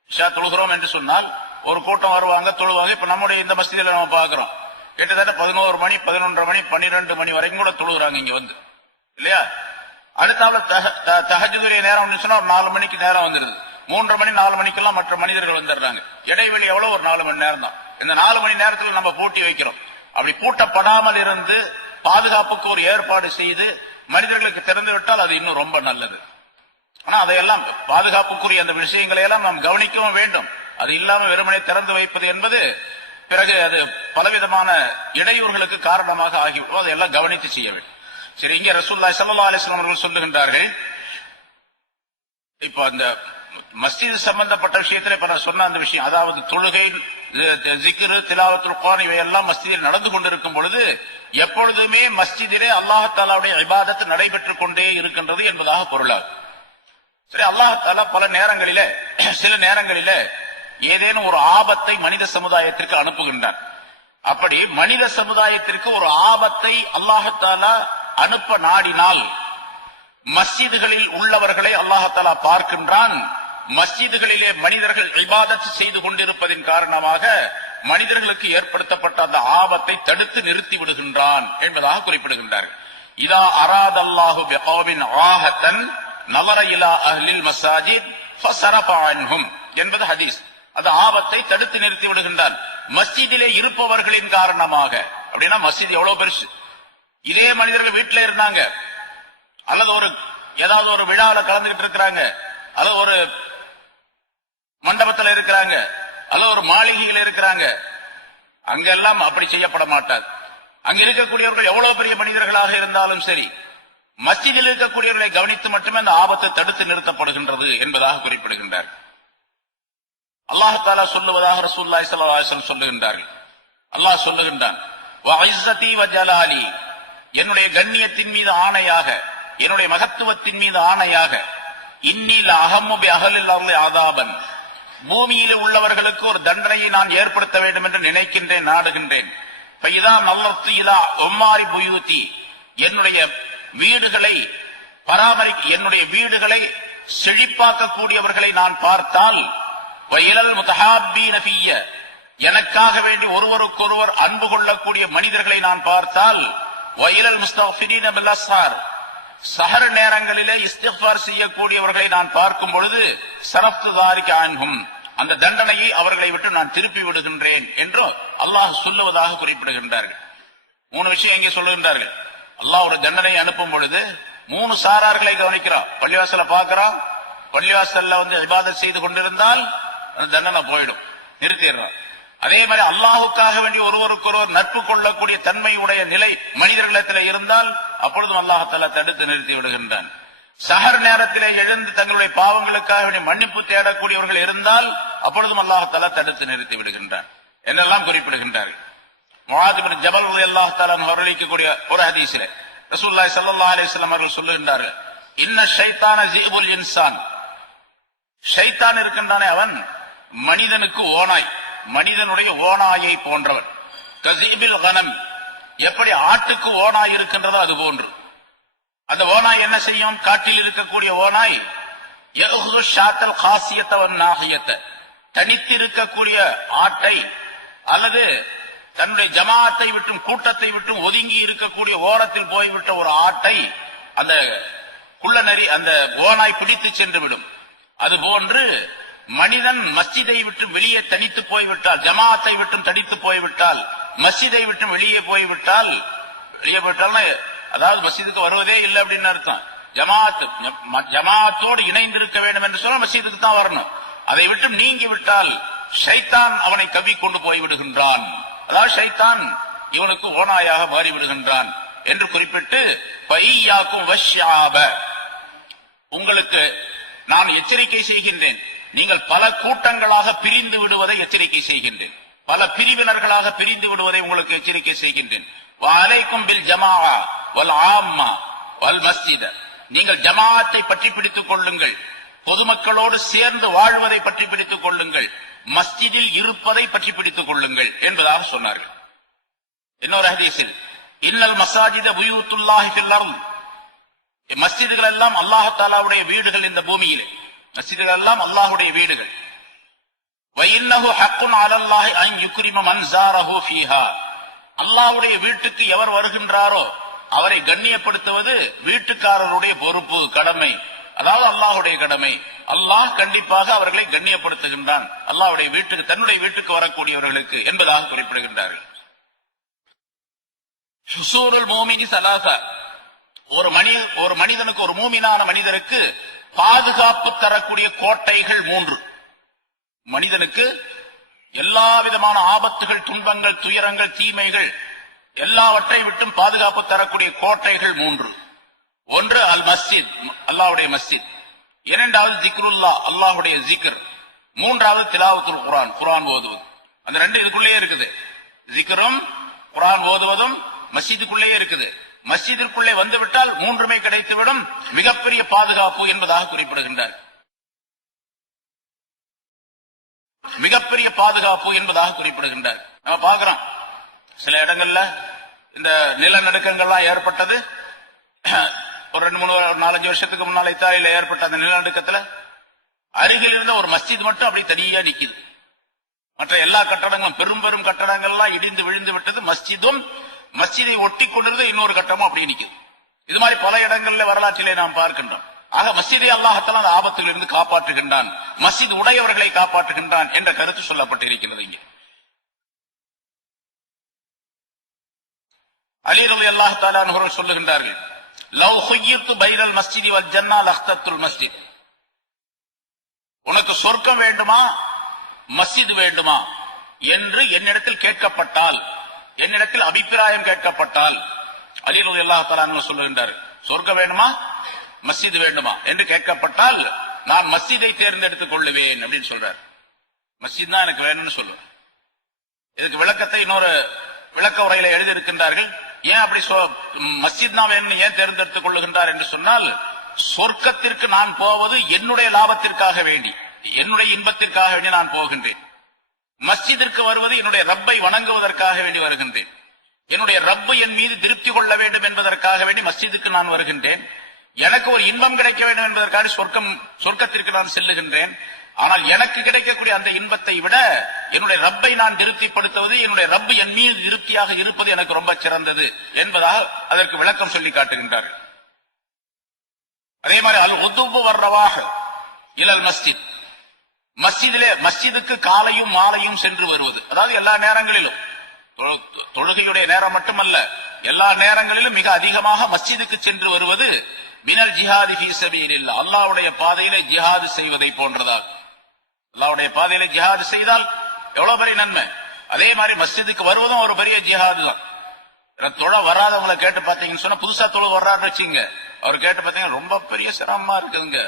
இஷா தொழுகிறோம் என்று சொன்னால் ஒரு கூட்டம் வருவாங்க, தொழுவாங்க. இப்ப நம்முடைய இந்த மஸ்ஜிதில நம்ம பாக்குறோம் கிட்டத்தட்ட 11 மணி 11:30 மணி 12 மணி வரைக்கும் கூட தொழுகிறாங்க இங்க வந்து, இல்லையா? அடுத்தால தஹஜ்ஜுடைய நேரம் சொன்னா ஒரு 4 மணிக்கு நேரம் வந்துருது. 3 மணி 4 மணிக்கெல்லாம் மற்ற மனிதர்கள் வந்துடுறாங்க. இடைவெளி எவ்வளவு? ஒரு 4 மணி நேரம் தான். இந்த 4 மணி நேரத்தில் நம்ம பூட்டி வைக்கிறோம். அப்படி பூட்டப்படாமல் இருந்து பாதுகாப்புக்கு ஒரு ஏற்பாடு செய்து மனிதர்களுக்கு திறந்து விட்டால் அது இன்னும் ரொம்ப நல்லது. ஆனா அதையெல்லாம் பாதுகாப்புக்குரிய அந்த விஷயங்களை எல்லாம் நாம் கவனிக்கவும் வேண்டும். அது இல்லாம வெறுமனை திறந்து வைப்பது என்பது பிறகு அது பலவிதமான இடையூறுகளுக்கு காரணமாக ஆகிவிடும். அதையெல்லாம் கவனித்து செய்ய வேண்டும். சரி, இங்க ரசூலுல்லாஹி ஸல்லல்லாஹு அலைஹி வஸல்லம் அவர்கள் சொல்லுகின்றார்கள், இப்போ அந்த மஸ்ஜித் சம்பந்தப்பட்ட விஷயத்துல இப்ப நான் சொன்ன அந்த விஷயம், அதாவது தொழுகை, ஜிக்ரு, திலாவத்துல் குர்ஆன் இவையெல்லாம் மஸ்ஜிதில் நடந்து கொண்டிருக்கும் பொழுது எப்பொழுதுமே மஸ்ஜிதிலே அல்லாஹ் தஆலாவுடைய இபாதத்து நடைபெற்றுக் கொண்டே இருக்கின்றது என்பதாக பொருளாகும். சரி, அல்லாஹ் தஆலா பல நேரங்களிலே சில நேரங்களிலே ஏதேனும் ஒரு ஆபத்தை மனித சமுதாயத்திற்கு அனுப்புகின்றான். அப்படி மனித சமுதாயத்திற்கு ஒரு ஆபத்தை அல்லாஹ் தஆலா அனுப்ப நாடினால் மஸ்ஜிதுகளில் உள்ளவர்களை அல்லாஹ் தஆலா பார்க்கின்றான். மஸ்ஜிதுகளிலே மனிதர்கள் இபாதத் செய்து கொண்டிருப்பதின் காரணமாக மனிதர்களுக்கு ஏற்படுத்தப்பட்ட அந்த ஆபத்தை தடுத்து நிறுத்தி விடுகின்றான் என்பதாக குறிப்பிடுகின்றார்கள். இதா அராதல்லாஹு பிகௌமின் ஆஹத்தன் நவர இலா அஹ்லில் மஸாஜித் ஃபஸரஃப அன்ஹும் என்பது ஹதீஸ். அந்த ஆபத்தை தடுத்து நிறுத்தி விடுகின்றான் மஸ்ஜிதிலே இருப்பவர்களின் காரணமாக. அப்படின்னா மஸ்ஜித் எவ்வளவு பெருசு. இதே மனிதர்கள் வீட்டில இருந்தாங்க, அல்லது ஏதாவது ஒரு விழாவில் கலந்துகிட்டு இருக்கிறாங்க, அல்லது ஒரு மண்டபத்தில் இருக்கிறாங்க, அல்லது ஒரு மாளிகையில் இருக்கிறாங்க, அங்கெல்லாம் அப்படி செய்யப்பட மாட்டாது. அங்க இருக்கக்கூடியவர்கள் எவ்வளவு பெரிய மனிதர்களாக இருந்தாலும் சரி, மஸ்ஜிதில் இருக்கக்கூடியவர்களை கவனித்து மட்டுமே அந்த ஆபத்து தடுத்து நிறுத்தப்படுகின்றது என்பதாக குறிப்பிடுகின்றார். அல்லாஹ் தஆலா சொல்லுவதாக ரசூலுல்லாஹி ஸல்லல்லாஹு அலைஹி வஸல்லம் சொல்லுகின்றார்கள். அல்லாஹ் சொல்லுகின்றான், வஇஸ்ஸதி வஜலாலி, என்னுடைய கண்ணியத்தின் மீது ஆணையாக, என்னுடைய மகத்துவத்தின் மீது ஆணையாக, இன்னில் அஹம்மு பி அஹ்லில் அர்லி அஸாபன், பூமியில் உள்ளவர்களுக்கு ஒரு தண்டனையை நான் ஏற்படுத்த வேண்டும் என்று நினைக்கின்றேன், நாடுகின்றேன். ஃபைதா நல்லத்து இலா உம்மாரி புயூதி, என்னுடைய வீடுகளை என்னுடைய வீடுகளை செழிப்பாக்கக்கூடியவர்களை நான் பார்த்தால், வயலல் முதஹாப்பீன ஃபிய்ய, எனக்காக வேண்டி ஒருவருக்கொருவர் அன்பு கொள்ளக்கூடிய மனிதர்களை நான் பார்த்தால், வயலல் முஸ்தக்ஃபிரீன பில் அஸ்ஹார், சஹர் நேரங்களிலே இஸ்திக்ஃபார் செய்யக்கூடியவர்களை நான் பார்க்கும் பொழுது, ஸரஃப்து ஸாலிக அன்ஹும், அந்த தண்டனையை அவர்களை விட்டு நான் திருப்பி விடுகின்றேன் என்று அல்லாஹ் சொல்லுவதாக குறிப்பிடுகின்றார்கள். 3 விஷயம் இங்கே சொல்லுகின்றார்கள். அல்லாஹ் ஒரு தண்டனை அனுப்பும் பொழுது 3 சாரார்களை கவனிக்கிறான். பள்ளிவாசல பார்க்கிறான், பள்ளிவாசல்ல இபாதத் செய்து கொண்டிருந்தால் அந்த தண்டனை போயிடும், நிறுத்திடுறான். அதே மாதிரி அல்லாஹுக்காக வேண்டி ஒருவருக்கொருவர் நட்பு கொள்ளக்கூடிய தன்மையுடைய நிலை மனிதர்களிடத்தில் இருந்தால் அப்பொழுதும் அல்லாஹ் தஆலா தடுத்து நிறுத்தி விடுகின்றான். சஹர் நேரத்திலே எழுந்து தங்களுடைய பாவங்களுக்காக வேண்டி மன்னிப்பு தேடக்கூடியவர்கள் இருந்தால் அப்பொழுதும் அல்லாஹ் தஆலா தடுத்து நிறுத்தி விடுகின்றான் என்றெல்லாம் குறிப்பிடுகின்றார்கள். முஆத் இப்னு ஜபல் ரலியல்லாஹு தஆலா அவர்களிக்கக்கூடிய ஒரு ஹதீஸிலே ரசூலுல்லாஹி ஸல்லல்லாஹு அலைஹி வஸல்லம் அவர்கள் சொல்லுகின்றார்கள், இன்ன ஷைத்தான ஜீபுல் இன்சான், ஷைத்தான் இருக்கின்றானே அவன் மனிதனுக்கு ஓனாய், மனிதனுடைய ஓனாயை போன்றவன். கஸீபில் கனம், எப்படி ஆட்டுக்கு ஓனாய் இருக்கின்றதோ அது போன்று. அந்த ஓனாய் என்ன செய்யும்? காட்டில் இருக்கக்கூடிய ஓனாய் யஹுது ஷாத்தல் காசியத்த வன் நாஹியத்த, தனித்திருக்கக்கூடிய ஆட்டை அல்லது தன்னுடைய ஜமாஅத்தை விட்டும் கூட்டத்தை விட்டும் ஒதுங்கி இருக்கக்கூடிய ஓரத்தில் போய்விட்ட ஒரு ஆட்டை அந்த குள்ளநரி அந்த ஓனாய் பிடித்து சென்று விடும். அதுபோன்று மனிதன் மஸ்ஜிதை விட்டு வெளியே தனித்து போய்விட்டால், ஜமாத்தை விட்டும் தனித்து போய்விட்டால், மஸ்ஜிதை விட்டு வெளியே போய்விட்டால், அதாவது மஸ்ஜிதுக்கு வருவதே இல்லை அப்படின்னு அர்த்தம். ஜமாத்தோடு இணைந்திருக்க வேண்டும் என்று சொன்னால் மஸ்ஜிதுக்கு தான் வரணும். அதை விட்டு நீங்கி விட்டால் ஷைத்தான் அவனை கவ்வி கொண்டு போய் விடுகின்றான். அதாவது ஷைத்தான் இவனுக்கு ஓனாயாக மாறி விடுகின்றான் என்று குறிப்பிட்டு, பையாக்கும் வஷ்யாப, உங்களுக்கு நான் எச்சரிக்கை செய்கின்றேன், நீங்கள் பல கூட்டங்களாக பிரிந்து விடுவதை எச்சரிக்கை செய்கின்றேன், பல பிரிவினர்களாக பிரிந்து விடுவதை உங்களுக்கு எச்சரிக்கை செய்கின்றேன். வஅலைக்கும் பில் ஜமாஅ வல் ஆம்மா வல் மஸ்ஜித, நீங்கள் ஜமாஅத்தை பற்றி பிடித்துக் கொள்ளுங்கள், பொதுமக்களோடு சேர்ந்து வாழ்வதை பற்றி பிடித்துக் கொள்ளுங்கள், மஸ்ஜிதில் இருப்பதை பற்றி பிடித்துக் கொள்ளுங்கள் என்பதாக சொன்னார்கள். இன்னொரு ஹதீஸில், இன்னல் மசாஜித புயூத்துல்லாஹி ஃபில் அர்த், மஸ்ஜிதுகள் எல்லாம் அல்லாஹ் தஆலாவுடைய வீடுகள் இந்த பூமியிலே, மஸ்ஜிதுகள் எல்லாம் அல்லாஹ்வுடைய வீடுகள். வஇன்னஹு ஹக்குன் அலல்லாஹி அன் யுக்ரிம மன் ஸாரஹு ஃபீஹா, அல்லாஹ்வுடைய வீட்டுக்கு எவர் வருகின்றாரோ அவரை கண்ணியப்படுத்துவது வீட்டுக்காரருடைய பொறுப்பு, கடமை. அதாவது அல்லாஹ்வுடைய கடமை. அல்லாஹ் கண்டிப்பாக அவர்களை கண்ணியப்படுத்துகின்றான் அல்லாஹ்வுடைய வீட்டுக்கு, தன்னுடைய வீட்டுக்கு வரக்கூடியவர்களுக்கு என்பதாக குறிப்பிடுகின்றார்கள். ஹுசூருல் மூமினி ஸலாஸா, ஒரு மனிதனுக்கு, ஒரு மூமினான மனிதருக்கு பாதுகாப்பு தரக்கூடிய கோட்டைகள் 3. மனிதனுக்கு எல்லா விதமான ஆபத்துகள், துன்பங்கள், துயரங்கள், தீமைகள் எல்லாவற்றை விட்டும் பாதுகாப்பு தரக்கூடிய கோட்டைகள் 3. ஒன்று அல் மஸ்ஜித், அல்லாஹ்வுடைய மஸ்ஜித். இரண்டாவது ஜிக்ருல்லா, அல்லாஹ்வுடைய ஜிக்ர். மூன்றாவது திலாவத்துல் குர்ஆன், குர்ஆன் ஓதுவது. அந்த ரெண்டு இதுக்குள்ளேயே இருக்குது. ஜிக்ரும் குர்ஆன் ஓதுவதும் மஸ்ஜிதுக்குள்ளேயே இருக்குது. மஸ்ஜிதிற்குள்ளே வந்துவிட்டால் மூன்றுமே கிடைத்துவிடும், மிகப்பெரிய பாதுகாப்பு என்பதாக குறிப்பிடுகின்றார். மிகப்பெரிய பாதுகாப்பு என்பதாக குறிப்பிடுகின்றார். நம்ம பார்க்கிறோம் சில இடங்கள்ல இந்த நிலநடுக்கங்கள்லாம் ஏற்பட்டது. ஒரு 2-3-4-5 வருஷத்துக்கு முன்னால் இத்தாலியில ஏற்பட்ட அந்த நிலநடுக்கத்துல அருகில் இருந்த ஒரு மஸ்ஜித் மட்டும் அப்படி தனியா நிக்குது. மற்ற எல்லா கட்டடங்களும், பெரும் பெரும் கட்டடங்கள்லாம் இடிந்து விழுந்து விட்டது. மஸ்ஜிதும் மஸ்ஜிதை ஒட்டி கொண்டிருந்த இன்னொரு கட்டமும் அப்படி நிக்குது. இது மாதிரி பல இடங்களில் வரலாற்றிலே நாம் பார்க்கின்றோம். ஆக மஸ்ஜிதை அல்லாஹ் தஆலா அந்த ஆபத்திலிருந்து காப்பாற்றுகின்றான், மஸ்ஜித் உடையவர்களை காப்பாற்றுகின்றான் என்ற கருத்து சொல்லப்பட்டிருக்கிறது. இங்கே அலி ரலியல்லாஹு தஆலா அன்ஹு சொல்லுகின்றார்கள், லவ் ஹுய்யித்து பைனல் மஸ்ஜிதி வல் ஜன்னா லஹ்தத்துல் மஸ்ஜித், உனக்கு சொர்க்கம் வேண்டுமா மஸ்ஜித் வேண்டுமா என்று என்னிடத்தில் கேட்கப்பட்டால், என்னிடத்தில் அபிப்பிராயம் கேட்கப்பட்டால், அலி ரலியல்லாஹு தஆலா அன்ஹு சொல்லுகின்றார், சொர்க்கம் வேண்டுமா மஸ்ஜித் வேண்டுமா என்று கேட்கப்பட்டால் நான் மஸ்ஜிதை தேர்ந்தெடுத்துக் கொள்ளுவேன் அப்படின்னு சொல்றார். மஸ்ஜித் தான் எனக்கு வேணும்னு சொல்லுவேன். இதுக்கு விளக்கத்தை இன்னொரு விளக்க உரையில எழுதியிருக்கின்றார்கள். ஏன் அப்படி மஸ்ஜித் தான் வேணும் ஏன் தேர்ந்தெடுத்துக் கொள்ளுகின்றார் என்று சொன்னால், சொர்க்கத்திற்கு நான் போவது என்னுடைய லாபத்திற்காக வேண்டி, என்னுடைய இன்பத்திற்காக வேண்டி நான் போகின்றேன். மஸ்ஜிதிற்கு வருவது என்னுடைய ரப்பை வணங்குவதற்காக வேண்டி வருகின்றேன். என்னுடைய ரப்பு என் மீது திருப்தி கொள்ள வேண்டும் என்பதற்காக வேண்டி மஸ்ஜிதுக்கு நான் வருகின்றேன். எனக்கு ஒரு இன்பம் கிடைக்க வேண்டும் என்பதற்காக சொர்க்கத்திற்கு நான் செல்லுகின்றேன். ஆனால் எனக்கு கிடைக்கக்கூடிய அந்த இன்பத்தை விட என்னுடைய ரப்பை நான் திருப்திப்படுத்துவது, என்னுடைய ரப்பு என் மீது திருப்தியாக இருப்பது எனக்கு ரொம்ப சிறந்தது என்பதாக அதற்கு விளக்கம் சொல்லி காட்டுகின்றார்கள். அதே மாதிரி அல் உதுபு வர்றவாக இலல் மஸ்ஜித், மஸ்ஜிதுக்கு காலையும் மாலையும் சென்று வருவது, அதாவது எல்லா நேரங்களிலும், தொழுகையுடைய நேரம் மட்டுமல்ல, எல்லா நேரங்களிலும் மிக அதிகமாக மஸ்ஜிதுக்கு சென்று வருவது மினல் ஜிஹாதி ஃபீ சபீலில்லாஹ், அல்லாஹ்வுடைய பாதையிலே ஜிஹாது செய்வதை போன்றதாக. அல்லாஹ்வுடைய பாதையிலே ஜிஹாது செய்தால் எவ்வளவு பெரிய நன்மை. அதே மாதிரி மஸ்ஜிதுக்கு வருவதும் ஒரு பெரிய ஜிஹாது தான். தொழ வராதவங்களை கேட்டு பாத்தீங்கன்னு சொன்னா, புதுசா தொழ வர்றாரு வச்சுங்க, அவர் கேட்டு பாத்தீங்கன்னா ரொம்ப பெரிய சிரமமா இருக்குங்க,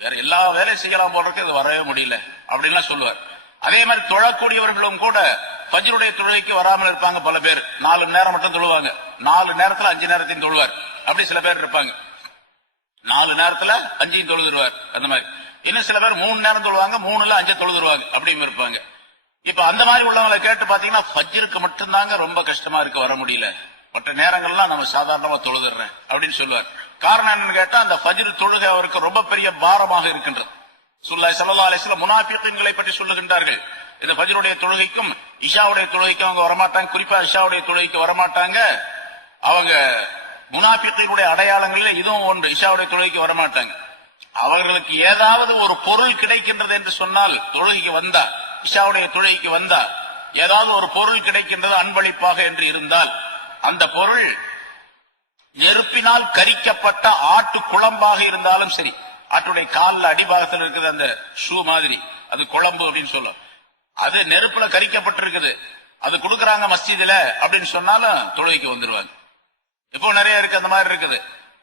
வேற எல்லா வேலையும் செய்யலாம் போடுறதுக்கு இது வரவே முடியல அப்படின்லாம் சொல்லுவார். அதே மாதிரி தொழக்கூடியவர்களும் கூட ஃபஜ்ருடைய தொழுகைக்கு வராமல் இருப்பாங்க. பல பேர் 4 நேரம் மட்டும் தொழுவாங்க, 4 நேரத்துல 5 நேரத்தையும் தொழுவார். அப்படி சில பேர் இருப்பாங்க, 4 நேரத்துல 5 தொழுதுருவார். அந்த மாதிரி இன்னும் சில பேர் 3 நேரம் தொழுவாங்க, 3ல 5 தொழுதுருவாங்க, அப்படியும் இருப்பாங்க. இப்ப அந்த மாதிரி உள்ளவங்களை கேட்டு பாத்தீங்கன்னா, ஃபஜ்ருக்கு மட்டும்தாங்க ரொம்ப கஷ்டமா இருக்கு, வர முடியல, மற்ற நேரங்கள்லாம் நம்ம சாதாரணமா தொழுதுறேன் அப்படின்னு சொல்லுவார். காரணம் என்னன்னு கேட்டா, அந்த ஃபஜ்ர் தொழுகை அவருக்கு ரொம்ப பெரிய பாரமாக இருக்கின்றது. ஸல்லல்லாஹு அலைஹி வஸல்லம் முனாஃபிகீன்களை பற்றி சொல்லுகின்றார்கள், இந்த ஃபஜ்ருடைய தொழுகைக்கும் இஷாவுடைய தொழுகைக்கும் அவங்க வரமாட்டாங்க, குறிப்பா இஷாவுடைய தொழுகைக்கு வரமாட்டாங்க. அவங்க முனாஃபிகீனுடைய அடையாளங்களில் இதுவும் ஒன்று, இஷாவுடைய தொழுகைக்கு வரமாட்டாங்க. அவர்களுக்கு ஏதாவது ஒரு பொருள் கிடைக்கின்றது என்று சொன்னால், தொழுகைக்கு வந்தா, இஷாவுடைய தொழுகைக்கு வந்தா ஏதாவது ஒரு பொருள் கிடைக்கின்றது அன்பளிப்பாக என்று இருந்தால், அந்த பொருள் நெருப்பினால் கரிக்கப்பட்ட ஆட்டு குழம்பாக இருந்தாலும் சரி, ஆட்டுடைய காலில் அடிபாகத்தில் இருக்குது அந்த ஷூ மாதிரி, அது குழம்பு அப்படின்னு சொல்லும், அது நெருப்புல கரிக்கப்பட்டிருக்குது, அது கொடுக்கறாங்க மஸ்ஜிதுல அப்படின்னு சொன்னாலும் தொழுகைக்கு வந்துருவாங்க. இப்போ நிறைய இருக்கு, அந்த மாதிரி இருக்குது.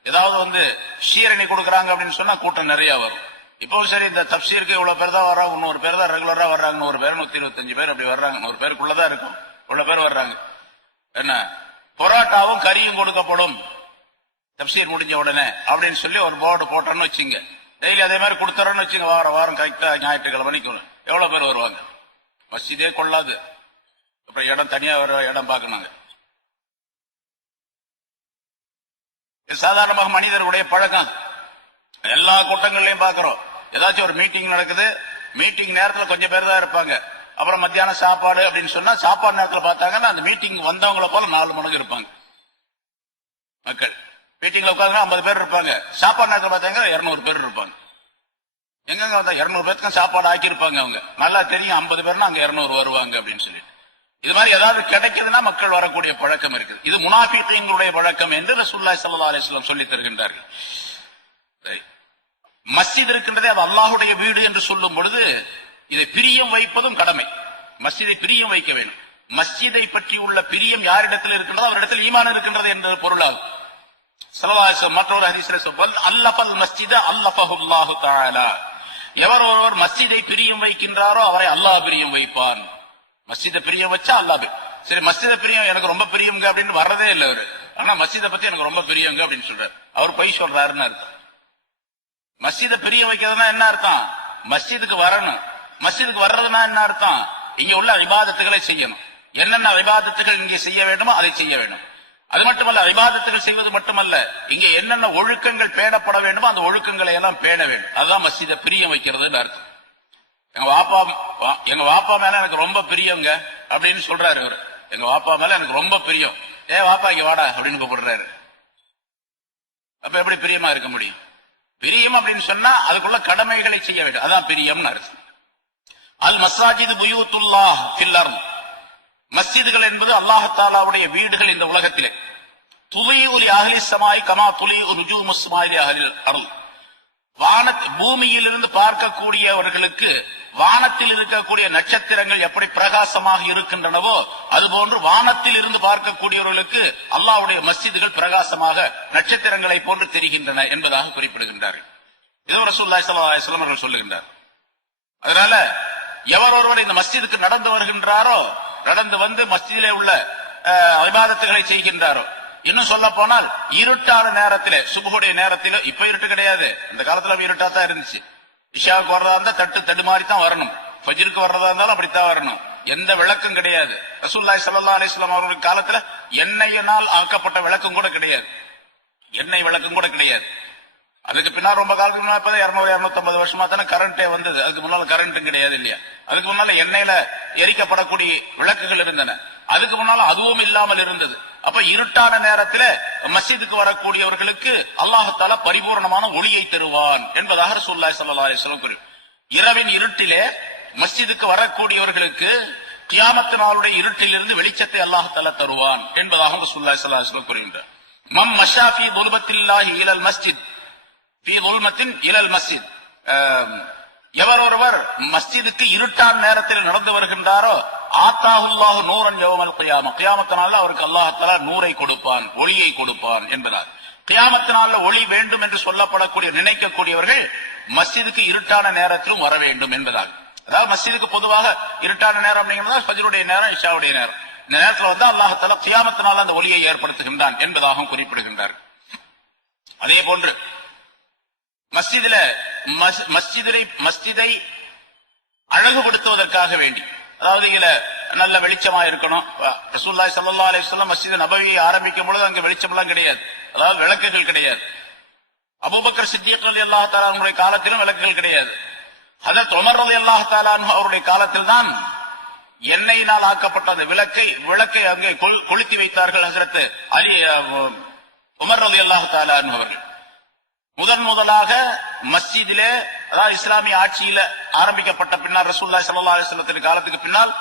ஏதாவது ஷீரணி கொடுக்கறாங்க அப்படின்னு சொன்னா கூட்டம் நிறைய வரும். இப்போ சரி, இந்த தப்சீருக்கு இவ்வளவு பேர் தான் வர்றாங்க, 100 பேர் தான் ரெகுலரா வர்றாங்க, 100 பேர் 125 பேர் அப்படி வர்றாங்க, 100 பேருக்குள்ளதான் இருக்கும், இவ்வளவு பேர் வர்றாங்க. என்ன பொராட்டாவும் கறியும் கொடுக்கப்படும் தப்சீர் முடிஞ்ச உடனே அப்படின்னு சொல்லி ஒரு போர்டு போட்டோன்னு வச்சுங்க, டெய்லி அதே மாதிரி கொடுத்துறோன்னு வச்சுங்க, வாரம் கரெக்டா ஞாயிற்றுக்கிழமை மணிக்கு எவ்வளவு பேர் வருவாங்க? மஸ்ஜிதே கொள்ளாது. அப்புறம் இடம் தனியா வர இடம் பார்க்கணுங்க. சாதாரணமாக மனிதருடைய பழக்கம் எல்லா கூட்டங்கள்லயும் பாக்குறோம். ஏதாச்சும் ஒரு மீட்டிங் நடக்குது, மீட்டிங் நேரத்துல கொஞ்சம் பேர் தான் இருப்பாங்க. அப்புறம் மத்தியானம் சாப்பாடு அப்படின்னு சொன்னா சாப்பாடு நேரத்துல பார்த்தாங்கன்னா அந்த மீட்டிங் வந்தவங்களை போல 4 மடங்கு இருப்பாங்க மக்கள். மீட்டிங்ல உட்காந்து 50 பேர் இருப்பாங்க, சாப்பாடு நேரத்தில் பார்த்தாங்க 200 பேர் இருப்பாங்க. எங்க வந்தா 200 பேருக்கு சாப்பாடு ஆக்கியிருப்பாங்க. அவங்க நல்லா தெரியும் 50 பேர்னா அங்க 200 வருவாங்க அப்படின்னு சொல்லி. இது மாதிரி ஏதாவது கிடைக்குதுன்னா மக்கள் வரக்கூடிய பழக்கம் இருக்குது. இது முனாஃபிகீன்களுடைய பழக்கம் என்று ரசூலுல்லாஹி ஸல்லல்லாஹு அலைஹி வஸல்லம் சொல்லி தருகின்றார்கள். மஸ்ஜித் இருக்கின்றதே அது அல்லாஹுடைய வீடு என்று சொல்லும் பொழுது இதை பிரியம் வைப்பதும் கடமை. மஸ்ஜிதை பிரியம் வைக்க வேண்டும். மஸ்ஜிதை பற்றி உள்ள பிரியம் யாரிடத்தில் இருக்கின்றதோ அவரிடத்தில் ஈமான் இருக்கின்றது என்ற பொருளாகும். ஸல்லல்லாஹு அலைஹி வஸல்லம் மற்றொரு ஹதீஸில் சொல்வார், அல்லஃபல் மஸ்ஜித அல்லஃபஹுல்லாஹு தஆலா. எவர் ஒருவர் மஸ்ஜிதை பிரியம் வைக்கின்றாரோ அவரை அல்லாஹ் பிரியம் வைப்பான். மஸ்ஜிதை பிரியம் வச்சா அல்லாஹ். சரி, மஸ்ஜிதை பிரியம் எனக்கு ரொம்ப பிரியங்க அப்படின்னு வர்றதே இல்லை அவரு. ஆனா மஸ்ஜிதை பத்தி எனக்கு ரொம்ப பிரியங்க அப்படின்னு சொல்றாரு. அவர் பொய் சொல்றாருன்னு அர்த்தம். மஸ்ஜிதை பிரிய வைக்கிறதுனா என்ன அர்த்தம்? மஸ்ஜிதுக்கு வரணும். மஸ்ஜிதுக்கு வர்றதுனா என்ன அர்த்தம்? இங்க உள்ள இபாதத்துகளை செய்யணும். என்னென்ன இபாதத்துகள் இங்கே செய்ய வேண்டுமோ அதை செய்ய வேண்டும். அது மட்டுமல்ல, இபாதத்துகள் செய்வது மட்டுமல்ல, இங்க என்னென்ன ஒழுக்கங்கள் பேணப்பட வேண்டுமோ அந்த ஒழுக்கங்களை எல்லாம் பேண வேண்டும். அதுதான் மஸ்ஜிதை பிரியம் வைக்கிறதுன்னு அர்த்தம். எங்க வாப்பா மேல எனக்கு ரொம்ப பிரியங்க அப்படின்னு சொல்றாரு இவரு. எங்க வாப்பா மேல எனக்கு ரொம்ப பிரியம், வாப்பா இங்க வாடா அப்படின்னு கூப்பிடுறாரு. அப்ப எப்படி பிரியமா இருக்க முடியும்? பிரியம் அப்படின்னு சொன்னா அதுக்குள்ள கடமைகளை செய்ய வேண்டும், அதான் பிரியம்னு அர்த்தம். அல் மஸாஜிது புயூத்துல்லாஹ் ஃபில் அர்த். மஸ்ஜிதுகள் என்பது அல்லாஹ் தஆலாவுடைய வீடுகள் இந்த உலகத்திலே. துலீஉ அஹ்லி ஸமாய் கமா துலீஉ ருஜூமுஸ் ஸமாய் லி அஹ்லில் அர்த். பூமியிலிருந்து பார்க்கக்கூடியவர்களுக்கு வானத்தில் இருக்கக்கூடிய நட்சத்திரங்கள் எப்படி பிரகாசமாக இருக்கின்றனவோ அதுபோன்று வானத்தில் இருந்து பார்க்கக்கூடியவர்களுக்கு அல்லாஹ்வுடைய மஸ்ஜிதுகள் பிரகாசமாக நட்சத்திரங்களை போன்று தெரிகின்றன என்பதாக குறிப்பிடுகின்றார்கள். இது ரசூலுல்லாஹி ஸல்லல்லாஹு அலைஹி வஸல்லம் அவர்கள் சொல்லுகின்றார். அதனால எவர் ஒருவர் இந்த மஸ்ஜிதுக்கு நடந்து வருகின்றாரோ, நடந்து வந்து மஸ்ஜிதிலே உள்ள இபாதத்துகளை செய்கின்றாரோ, இன்னும் சொல்ல போனால் இருட்டான நேரத்திலே, சுபஹுடைய நேரத்திலே, இப்ப இருட்டு கிடையாது, அந்த காலத்துல இருட்டா தான் இருந்துச்சு. இஷாவுக்கு வர்றதா இருந்தா தடுமாறி தான் வரணும், ஃபஜ்ருக்கு வர்றதா இருந்தாலும் அப்படித்தான் வரணும், எந்த விளக்கம் கிடையாது. ரசூலுல்லாஹி ஸல்லல்லாஹு அலைஹி வஸல்லம் அவர்களுடைய காலத்துல எண்ணெயினால் ஆக்கப்பட்ட விளக்கம் கூட கிடையாது, எண்ணெய் விளக்கம் கூட கிடையாது. அதுக்கு பின்னால் ரொம்ப காலத்துக்கு முன்னாடி 200-250 வருஷமா தானே கரண்டே வந்தது. அதுக்கு முன்னால கரண்ட்டும் கிடையாது இல்லையா? அதுக்கு முன்னால எண்ணெயில எரிக்கப்படக்கூடிய விளக்குகள் இருந்தன. அதுக்கு முன்னால அதுவும் இல்லாமல் இருந்தது. அப்ப இருட்டான நேரத்துல மஸ்ஜிதுக்கு வரக்கூடியவர்களுக்கு அல்லாஹ் தஆலா பரிபூர்ணமான ஒளியை தருவான் என்பதாக ரசூலுல்லாஹி ஸல்லல்லாஹு அலைஹி வஸல்லம் கூறுகிறார். இரவின் இருட்டிலே மஸ்ஜிதுக்கு வரக்கூடியவர்களுக்கு கியாமத் நாளுடைய இருட்டிலிருந்து வெளிச்சத்தை அல்லாஹ் தஆலா தருவான் என்பதாக ரசூலுல்லாஹி ஸல்லல்லாஹு அலைஹி வஸல்லம் கூறுகிறார். மம் மஷா ஃபீ துல்மத்தில்லாஹி இலல் மஸ்ஜித் ஃபீ துல்மத்தின் இலல் மஸ்ஜித். எவர் ஒருவர் மஸ்ஜிதுக்கு இருட்டான நேரத்தில் நடந்து வருகின்றாரோ ஆத்தாஹுல்லாஹு நூரன் யௌமல் கியாமah, கியாமத் நாள்ல அவருக்கு அல்லாஹ் தஆலா நூரை கொடுப்பான், ஒளியை கொடுப்பான் என்பதால். கியாமத் நாள்ல ஒளி வேண்டும் என்று சொல்லப்படக்கூடிய நினைக்கக்கூடியவர்கள் மஸ்ஜிதுக்கு இருட்டான நேரத்திலும் வர வேண்டும் என்பதால். அதாவது மஸ்ஜிதுக்கு பொதுவாக இருட்டான நேரம் அப்படிங்கிறது ஃபஜ்ருடைய நேரம், இஷாவுடைய நேரம். இந்த நேரத்தில் வந்து அல்லாஹ் தஆலா கியாமத் நாள்ல அந்த ஒளியை ஏற்படுத்துகின்றான் என்பதாகவும் குறிப்பிடுகின்றார். அதே போன்று மஸ்ஜிதை அழகுபடுத்துவதற்காக வேண்டி, அதாவது இதுல நல்ல வெளிச்சமா இருக்கணும். ரசூலுல்லாஹி ஸல்லல்லாஹு அலைஹி வஸல்லம் மஸ்ஜித் நபவியை ஆரம்பிக்கும் பொழுது அங்க வெளிச்சம் எல்லாம் கிடையாது, அதாவது விளக்குகள் கிடையாது. அபூபக்கர் சித்திக் ரலியல்லாஹு தஆலா அவருடைய காலத்திலும் விளக்குகள் கிடையாது. ஹஜ்ரத் உமர் ரலியல்லாஹு தஆலா அவருடைய காலத்தில் தான் எண்ணெயினால் ஆக்கப்பட்ட அந்த விளக்கை அங்கே கொளுத்தி வைத்தார்கள் ஹஜ்ரத் அலி உமர் ரலியல்லாஹு தஆலா அவர்கள். முதலாக மஸ்ஜிதிலே, அதாவது இஸ்லாமிய ஆட்சியில ஆரம்பிக்கப்பட்ட பின்னால் ரசூலுல்லாஹி ஸல்லல்லாஹு அலைஹி வஸல்லத்தின் காலத்துக்கு பின்னால்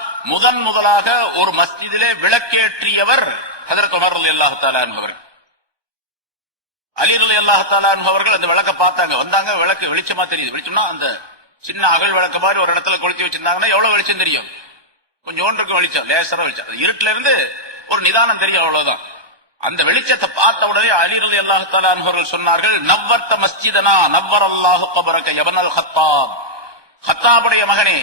முதலாக ஒரு மஸ்ஜிதிலே விளக்கேற்றியவர் ஹஜ்ரத் உமர் ரலியல்லாஹு தஆலா அன்ஹு அவர்கள். அலி ரலியல்லாஹு தஆலா அன்ஹு அவர்கள் அந்த விளக்க பார்த்தாங்க, வந்தாங்க, விளக்கு வெளிச்சமா தெரியுது. வெளிச்சம்னா அந்த சின்ன அகல் விளக்கு மாதிரி ஒரு இடத்துல கொளுத்தி வச்சிருந்தாங்கன்னா எவ்வளவு வெளிச்சம் தெரியும்? கொஞ்சோண்டு இருக்கும் வெளிச்சம், லேசரா வெளிச்சம். இருட்டுல இருந்து ஒரு நிதானம் தெரியும், அவ்வளவுதான். அந்த வெளிச்சத்தை பார்த்த உடனே அலி ரலியல்லாஹு தஆலா அன்ஹு அவர்கள் சொன்னார்கள், நவ்வர்த மஸ்ஜிதனா நவ்வரல்லாஹு கபரக யப்னல் கத்தாப். கத்தாபுடைய மகனே,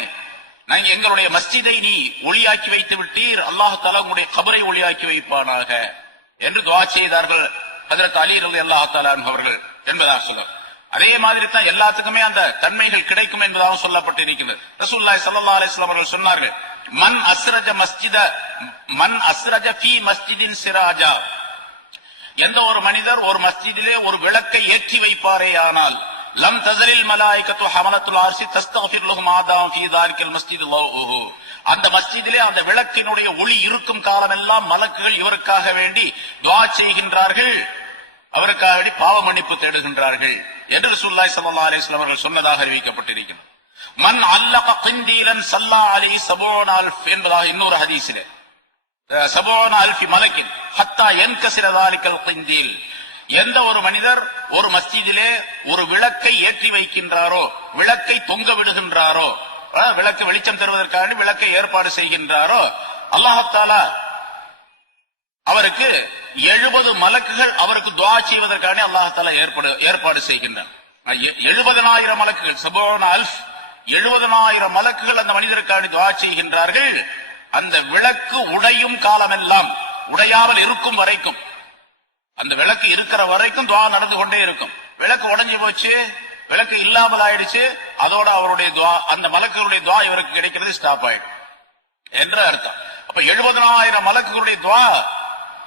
நாங்க எங்களுடைய மஸ்ஜிதை நீ ஒளியாக்கி வைத்து விட்டீர், அல்லாஹ் தஆலா உங்களுடைய கபரை ஒளியாக்கி வைப்பானாக என்று துஆ செய்தார்கள் ஹஜ்ரத் அலி ரலியல்லாஹு தஆலா அன்ஹு அவர்கள் என்பதாக சொல்றார். அதே மாதிரி தான் எல்லாத்துக்குமே அந்த தன்மைகள் கிடைக்கும் என்பதாக சொல்லப்பட்டிருக்கிறது. ரசூலுல்லாஹி ஸல்லல்லாஹு அலைஹி வஸல்லம் அவர்கள் சொன்னார்கள், மன் அஸ்ரஜ ஃபீ மஸ்ஜிதின் சிராஜா. எந்த ஒரு மனிதர் ஒரு மஸ்ஜிதிலே ஒரு விளக்கை ஏற்றி வைப்பாரே ஆனால், லம் தஸலில் மலாயிகத்து ஹமலத்துல் அர்ஷி தஸ்தக்ஃபிர் லஹும் ஆதாம் ஃபீ தாலிகல் மஸ்ஜித் லஹு. அந்த மஸ்ஜிதிலே அந்த விளக்கினுடைய ஒளி இருக்கும் காலமெல்லாம் மலக்குகள் இவருக்காக வேண்டி துஆ செய்கின்றார்கள், அவருக்காக வேண்டி பாவ மன்னிப்பு தேடுகின்றார்கள் என்று ரசூலுல்லாஹி ஸல்லல்லாஹு அலைஹி வஸல்லம் அவர்கள் சொன்னதாக அறிவிக்கப்பட்டிருக்கிறது. மன் அல்லக கிந்தீலன் ஸல்லா அலைஹி 70000 என்பதாக இன்னொரு ஹதீஸிலே 70000 மலக்கின் ஹத்தா யன்கஸிர ذلكல் கிந்தீல். எந்த ஒரு மனிதர் ஒரு மஸ்ஜிதிலே ஒரு விளக்கை ஏற்றி வைக்கின்றாரோ, விளக்கை தொங்க விடுகின்றாரோ, விளக்கு வெளிச்சம் தருவதற்காக விளக்கை ஏற்பாடு செய்கின்றாரோ, அல்லாஹ் தஆலா அவருக்கு 70 மலக்குகள் அவருக்கு துஆ செய்வதற்காக அல்லாஹ் தஆலா ஏற்பாடு செய்கின்றார். 70000 மலக்குகள், 70000 மலக்குகள் அந்த மனிதருக்காக துஆ செய்கின்றார்கள். அந்த விளக்கு உடையும் காலமெல்லாம், உடையாமல் இருக்கும் வரைக்கும், அந்த விளக்கு இருக்கிற வரைக்கும் துஆ நடந்து கொண்டே இருக்கும். விளக்கு உடைஞ்சு போச்சு, விளக்கு இல்லாமல் ஆயிடுச்சு, அதோட அவருடைய துஆ, அந்த மலக்குகளுடைய துஆ இவருக்கு கிடைக்கிறது ஸ்டாப் ஆயிடும் என்ற அர்த்தம். அப்ப 70000 மலக்குகளுடைய துஆ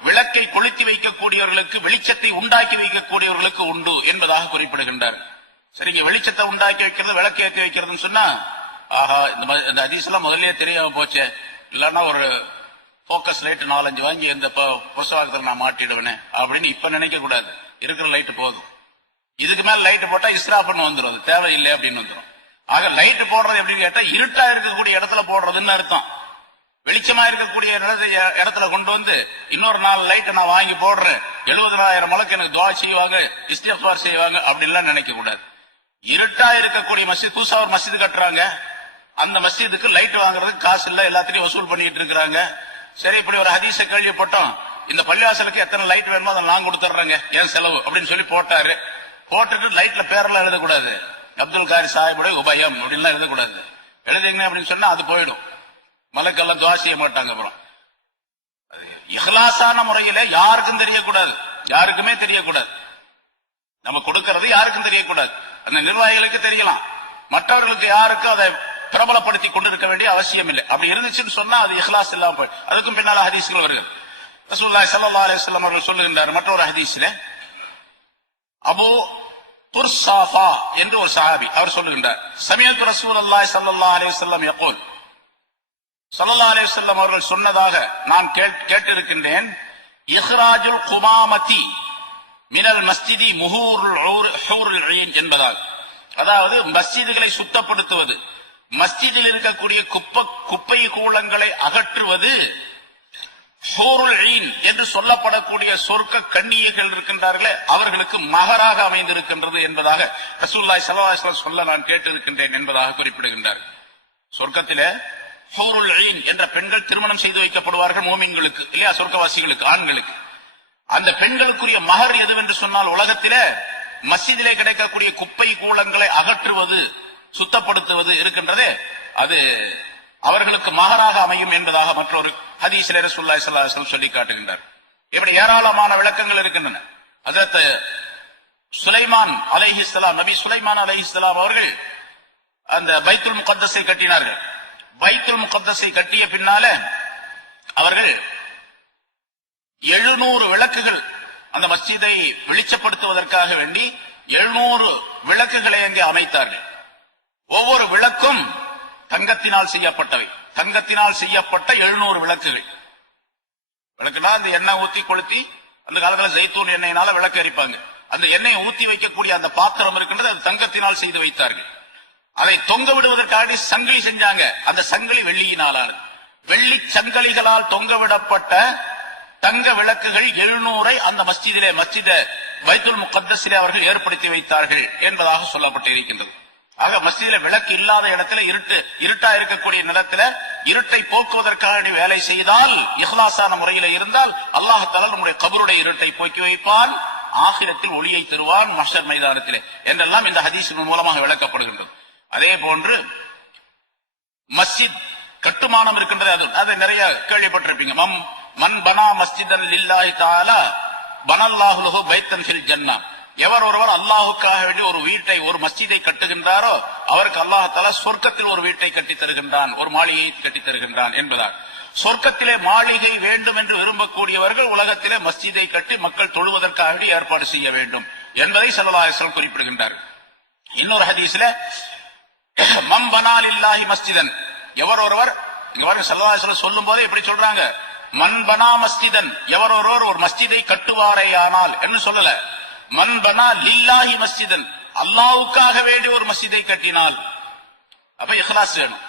விளக்கை கொளுத்தி வைக்கக்கூடியவர்களுக்கு, வெளிச்சத்தை உண்டாக்கி வைக்கக்கூடியவர்களுக்கு உண்டு என்பதாக குறிப்பிடுகின்றார். சரிங்க, வெளிச்சத்தை உண்டாக்கி வைக்கிறது, விளக்கு ஏற்றி வைக்கிறதுன்னு சொன்னா, ஆஹா இந்த ஹதீஸ் எல்லாம் முதல்லயே தெரியாம போச்சே, இல்லன்னா ஒரு போக்கஸ் லைட் 4-5 வாங்கி இந்த புஸ்தகத்தில் நான் மாட்டிடுவேனே அப்படின்னு இப்ப நினைக்க கூடாது. இருக்கிற லைட் போதும். இதுக்கு மேல லைட் போட்டா இஸ்ராஃப்னு வந்துடும், தேவையில்லை அப்படின்னு வந்துடும். ஆக லைட் போடுறது எப்படின்னு கேட்டா, இருட்டா இருக்கக்கூடிய இடத்துல போடுறதுன்னு அர்த்தம். வெளிச்சமா இருக்கக்கூடிய இடத்துல கொண்டு வந்து இன்னொரு 4 லைட்டை நான் வாங்கி போடுறேன், 70000 மலக்கு எனக்கு துஆ செய்வாங்க, இஸ்திக்ஃபார் செய்வாங்க அப்படின்லாம் நினைக்க கூடாது. இருட்டா இருக்கக்கூடிய மஸ்ஜித், புதுசா ஒரு மஸ்ஜித் கட்டுறாங்க, அந்த மஸ்ஜிதுக்கு லைட் வாங்குறதுக்கு காசு இல்ல, எல்லாத்தையும் வசூல் பண்ணிட்டு இருக்காங்க. சரி, இப்படி ஒரு ஹதீஸ கேள்விப்பட்டோம், இந்த பள்ளிவாசலுக்கு எத்தனை லைட் வேணுமோ அதை நான் கொடுத்துட்றேங்க, ஏன் செலவு அப்படின்னு சொல்லி போட்டாரு. போட்டுட்டு லைட்ல பேரெல்லாம் எழுதக்கூடாது, அப்துல் காரி சாஹிபுடைய உபயம் அப்படின்லாம் எழுதக்கூடாது. எழுதிங்க அப்படின்னு சொன்னா அது போயிடும், மலக்கெல்லாம் துஆ செய்ய மாட்டாங்க. அப்புறம் இஹ்லாஸான முறையில யாருக்கும் தெரியக்கூடாது, யாருக்குமே தெரியக்கூடாது. நம்ம கொடுக்கிறது யாருக்கும் தெரியக்கூடாது. அந்த நிர்வாகிகளுக்கு தெரியலாம், மற்றவர்களுக்கு யாருக்கும் அதை பிரபலப்படுத்தி கொண்டிருக்க வேண்டிய அவசியம் இல்லை. அப்படி இருந்துச்சுன்னு சொன்னா அது இஹ்லாஸ் இல்லாம போய், அதுக்கும் பின்னால ஹதீஸ்கள் வருகிறது. ரசூலுல்லாஹி ஸல்லல்லாஹு அலைஹி வஸல்லம் அவர்கள் சொல்லுகின்றார் மற்றொரு ஹதீஸிலே, அபூ துர்சாஃபா என்று ஒரு சஹாபி அவர் சொல்லுகின்றார், சமிஅத்து ரசூலுல்லாஹி ஸல்லல்லாஹு அலைஹி வஸல்லம் யகூல், ஸல்லல்லாஹு அலைஹி வஸல்லம் அவர்கள் சொன்னதாக நான் கேட்டிருக்கின்றேன், இஹ்ராஜுல் குமாமதி மினல் மஸ்ஜிதி முஹூருல் ஹூருல் ஈன் என்பதாக, அதாவது மஸ்ஜிதுகளை சுத்தப்படுத்துவது, மஸ்ஜிதில் இருக்கக்கூடிய குப்பை கூலங்களை அகற்றுவது ஹூருல் ஈன் என்று சொல்லப்படக்கூடிய சொர்க்க கன்னியர்கள் இருக்கின்றார்களே அவர்களுக்கு மகராக அமைந்திருக்கின்றது என்பதாக ரசூலுல்லாஹி ஸல்லல்லாஹு அலைஹி வஸல்லம் சொல்ல நான் கேட்டிருக்கின்றேன் என்பதாக குறிப்பிடுகின்றார். சொர்க்கத்திலே ஹூருல் ஈன் என்ற பெண்கள் திருமணம் செய்து வைக்கப்படுவார்கள் மூமின்களுக்கு, இல்லையா, சொர்க்கவாசிகளுக்கு, ஆண்களுக்கு. அந்த பெண்களுக்குரிய மகர் எதுவென்று சொன்னால், உலகத்திலே மஸ்ஜிதிலே கிடைக்கக்கூடிய குப்பை கூலங்களை அகற்றுவது, சுத்தப்படுத்துவது இருக்கின்றதே, அது அவர்களுக்கு மகராக அமையும் என்பதாக மற்றொரு ஹதீஸிலே ரசூலுல்லாஹி ஸல்லல்லாஹு அலைஹி வஸல்லம் சொல்லி காட்டுகின்றார். இப்படி ஏராளமான விளக்கங்கள் இருக்கின்றன. ஹஜ்ரத் சுலைமான் அலைஹிஸ்ஸலாம், நபி சுலைமான் அலைஹிஸ்ஸலாம் அவர்கள் அந்த பைத்துல் முகத்தஸை கட்டினார்கள். பைத்துல் முகத்தஸை கட்டிய பின்னால அவர்கள் 700 விளக்குகள், அந்த மஸ்ஜிதை வெளிச்சப்படுத்துவதற்காக வேண்டி 700 விளக்குகளை அங்கே அமைத்தார்கள். ஒவ்வொரு விளக்கும் தங்கத்தினால் செய்யப்பட்டவை, தங்கத்தினால் செய்யப்பட்ட 700 விளக்குகள். விளக்குனா அந்த எண்ணெய் ஊத்தி கொளுத்தி, அந்த காலத்துல ஜெய்தூன் எண்ணெயினால விளக்கு எரிப்பாங்க, அந்த எண்ணெயை ஊத்தி வைக்கக்கூடிய அந்த பாத்திரம் இருக்கின்றது, அது தங்கத்தினால் செய்து வைத்தார்கள். அதை தொங்க விடுவதற்காக சங்கிலி செஞ்சாங்க. அந்த சங்கிலி வெள்ளியினாலானது. வெள்ளி சங்கிலிகளால் தொங்கவிடப்பட்ட தங்க விளக்குகள் 700 அந்த மஸ்ஜிதிலே, மஸ்ஜித் பைத்துல் முகத்தஸிலே அவர்கள் ஏற்படுத்தி வைத்தார்கள் என்பதாக சொல்லப்பட்டு இருக்கின்றது. ஆக மஸ்ஜிதில விளக்கு இல்லாத இடத்துல இருட்டா இருக்கக்கூடிய நிலத்துல இருட்டை போக்குவதற்காக வேலை செய்தால், இஹ்லாசான முறையில இருந்தால், அல்லாஹ் தஆலா நம்முடைய கபருடைய இருட்டை போக்கி வைப்பான், ஆகிரத்தில் ஒளியை தருவான் மஹ்ஷர் மைதானத்திலே என்றெல்லாம் இந்த ஹதீஸின் மூலமாக விளக்கப்படுகின்றது. அதே போன்று மஸ்ஜித் கட்டுமானம் இருக்கின்றது. அதை நிறைய கேள்விப்பட்டிருப்பீங்க. மன் பனா மஸ்ஜிதன் லில்லாஹி தஆலா பனல்லாஹு லஹு பைத்தன் ஃபில் ஜன்னah. எவர் ஒருவர் அல்லாஹுக்காக வேண்டி ஒரு வீட்டை, ஒரு மஸ்ஜிதை கட்டுகின்றாரோ அவருக்கு அல்லாஹ் தஆலா சொர்க்கத்தில் ஒரு வீட்டை கட்டி தருகின்றான், ஒரு மாளிகையை கட்டி தருகின்றான் என்பதால் சொர்க்கத்திலே மாளிகை வேண்டும் என்று விரும்பக்கூடியவர்கள் உலகத்திலே மஸ்ஜிதை கட்டி மக்கள் தொழுவதற்காக வேண்டி ஏற்பாடு செய்ய வேண்டும் என்பதை ஸல்லல்லாஹு அலைஹி வஸல்லம் குறிப்பிடுகின்றார். இன்னொரு ஹதீஸ்ல மன் பனா லில்லாஹி மஸ்ஜிதன், எவர் ஒருவர், இங்க பாருங்க ஸல்லல்லாஹு அலைஹி வஸல்லம் சொல்லும் போது எப்படி சொல்றாங்க, மன் பனா மஸ்ஜிதன், எவர் ஒருவர் ஒரு மஸ்ஜிதை கட்டுவாரேயானால் என்று சொல்லல, மன் பனா லில்லாஹி மஸ்ஜிதன், அல்லாஹ்வுக்காக வேண்டி ஒரு மஸ்ஜிதை கட்டினால். அப்ப இஹ்லாஸ் வேணும்.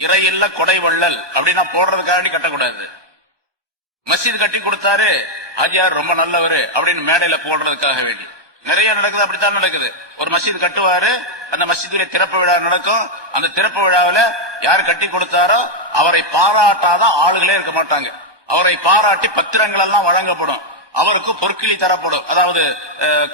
இறையில்ல கொடை வள்ளல் அப்படின்னா போடுறதுக்காக கட்டக்கூடாது. மஸ்ஜித் கட்டி கொடுத்தாரு, ஹாஜியார் ரொம்ப நல்லவரு அப்படின்னு மேடையில போடுறதுக்காக வேண்டி நிறைய நடக்குது. அப்படித்தான் நடக்குது. ஒரு மஸ்ஜித் கட்டுவாரு, அந்த மஸ்ஜிதுடைய திறப்பு விழா நடக்கும். அந்த திறப்பு விழாவில யார் கட்டி கொடுத்தாரோ அவரை பாராட்டாதான் ஆளுகளே இருக்க மாட்டாங்க. அவரை பாராட்டி பத்திரங்கள் எல்லாம் வழங்கப்படும், அவருக்கு பொற்கிளி தரப்படும், அதாவது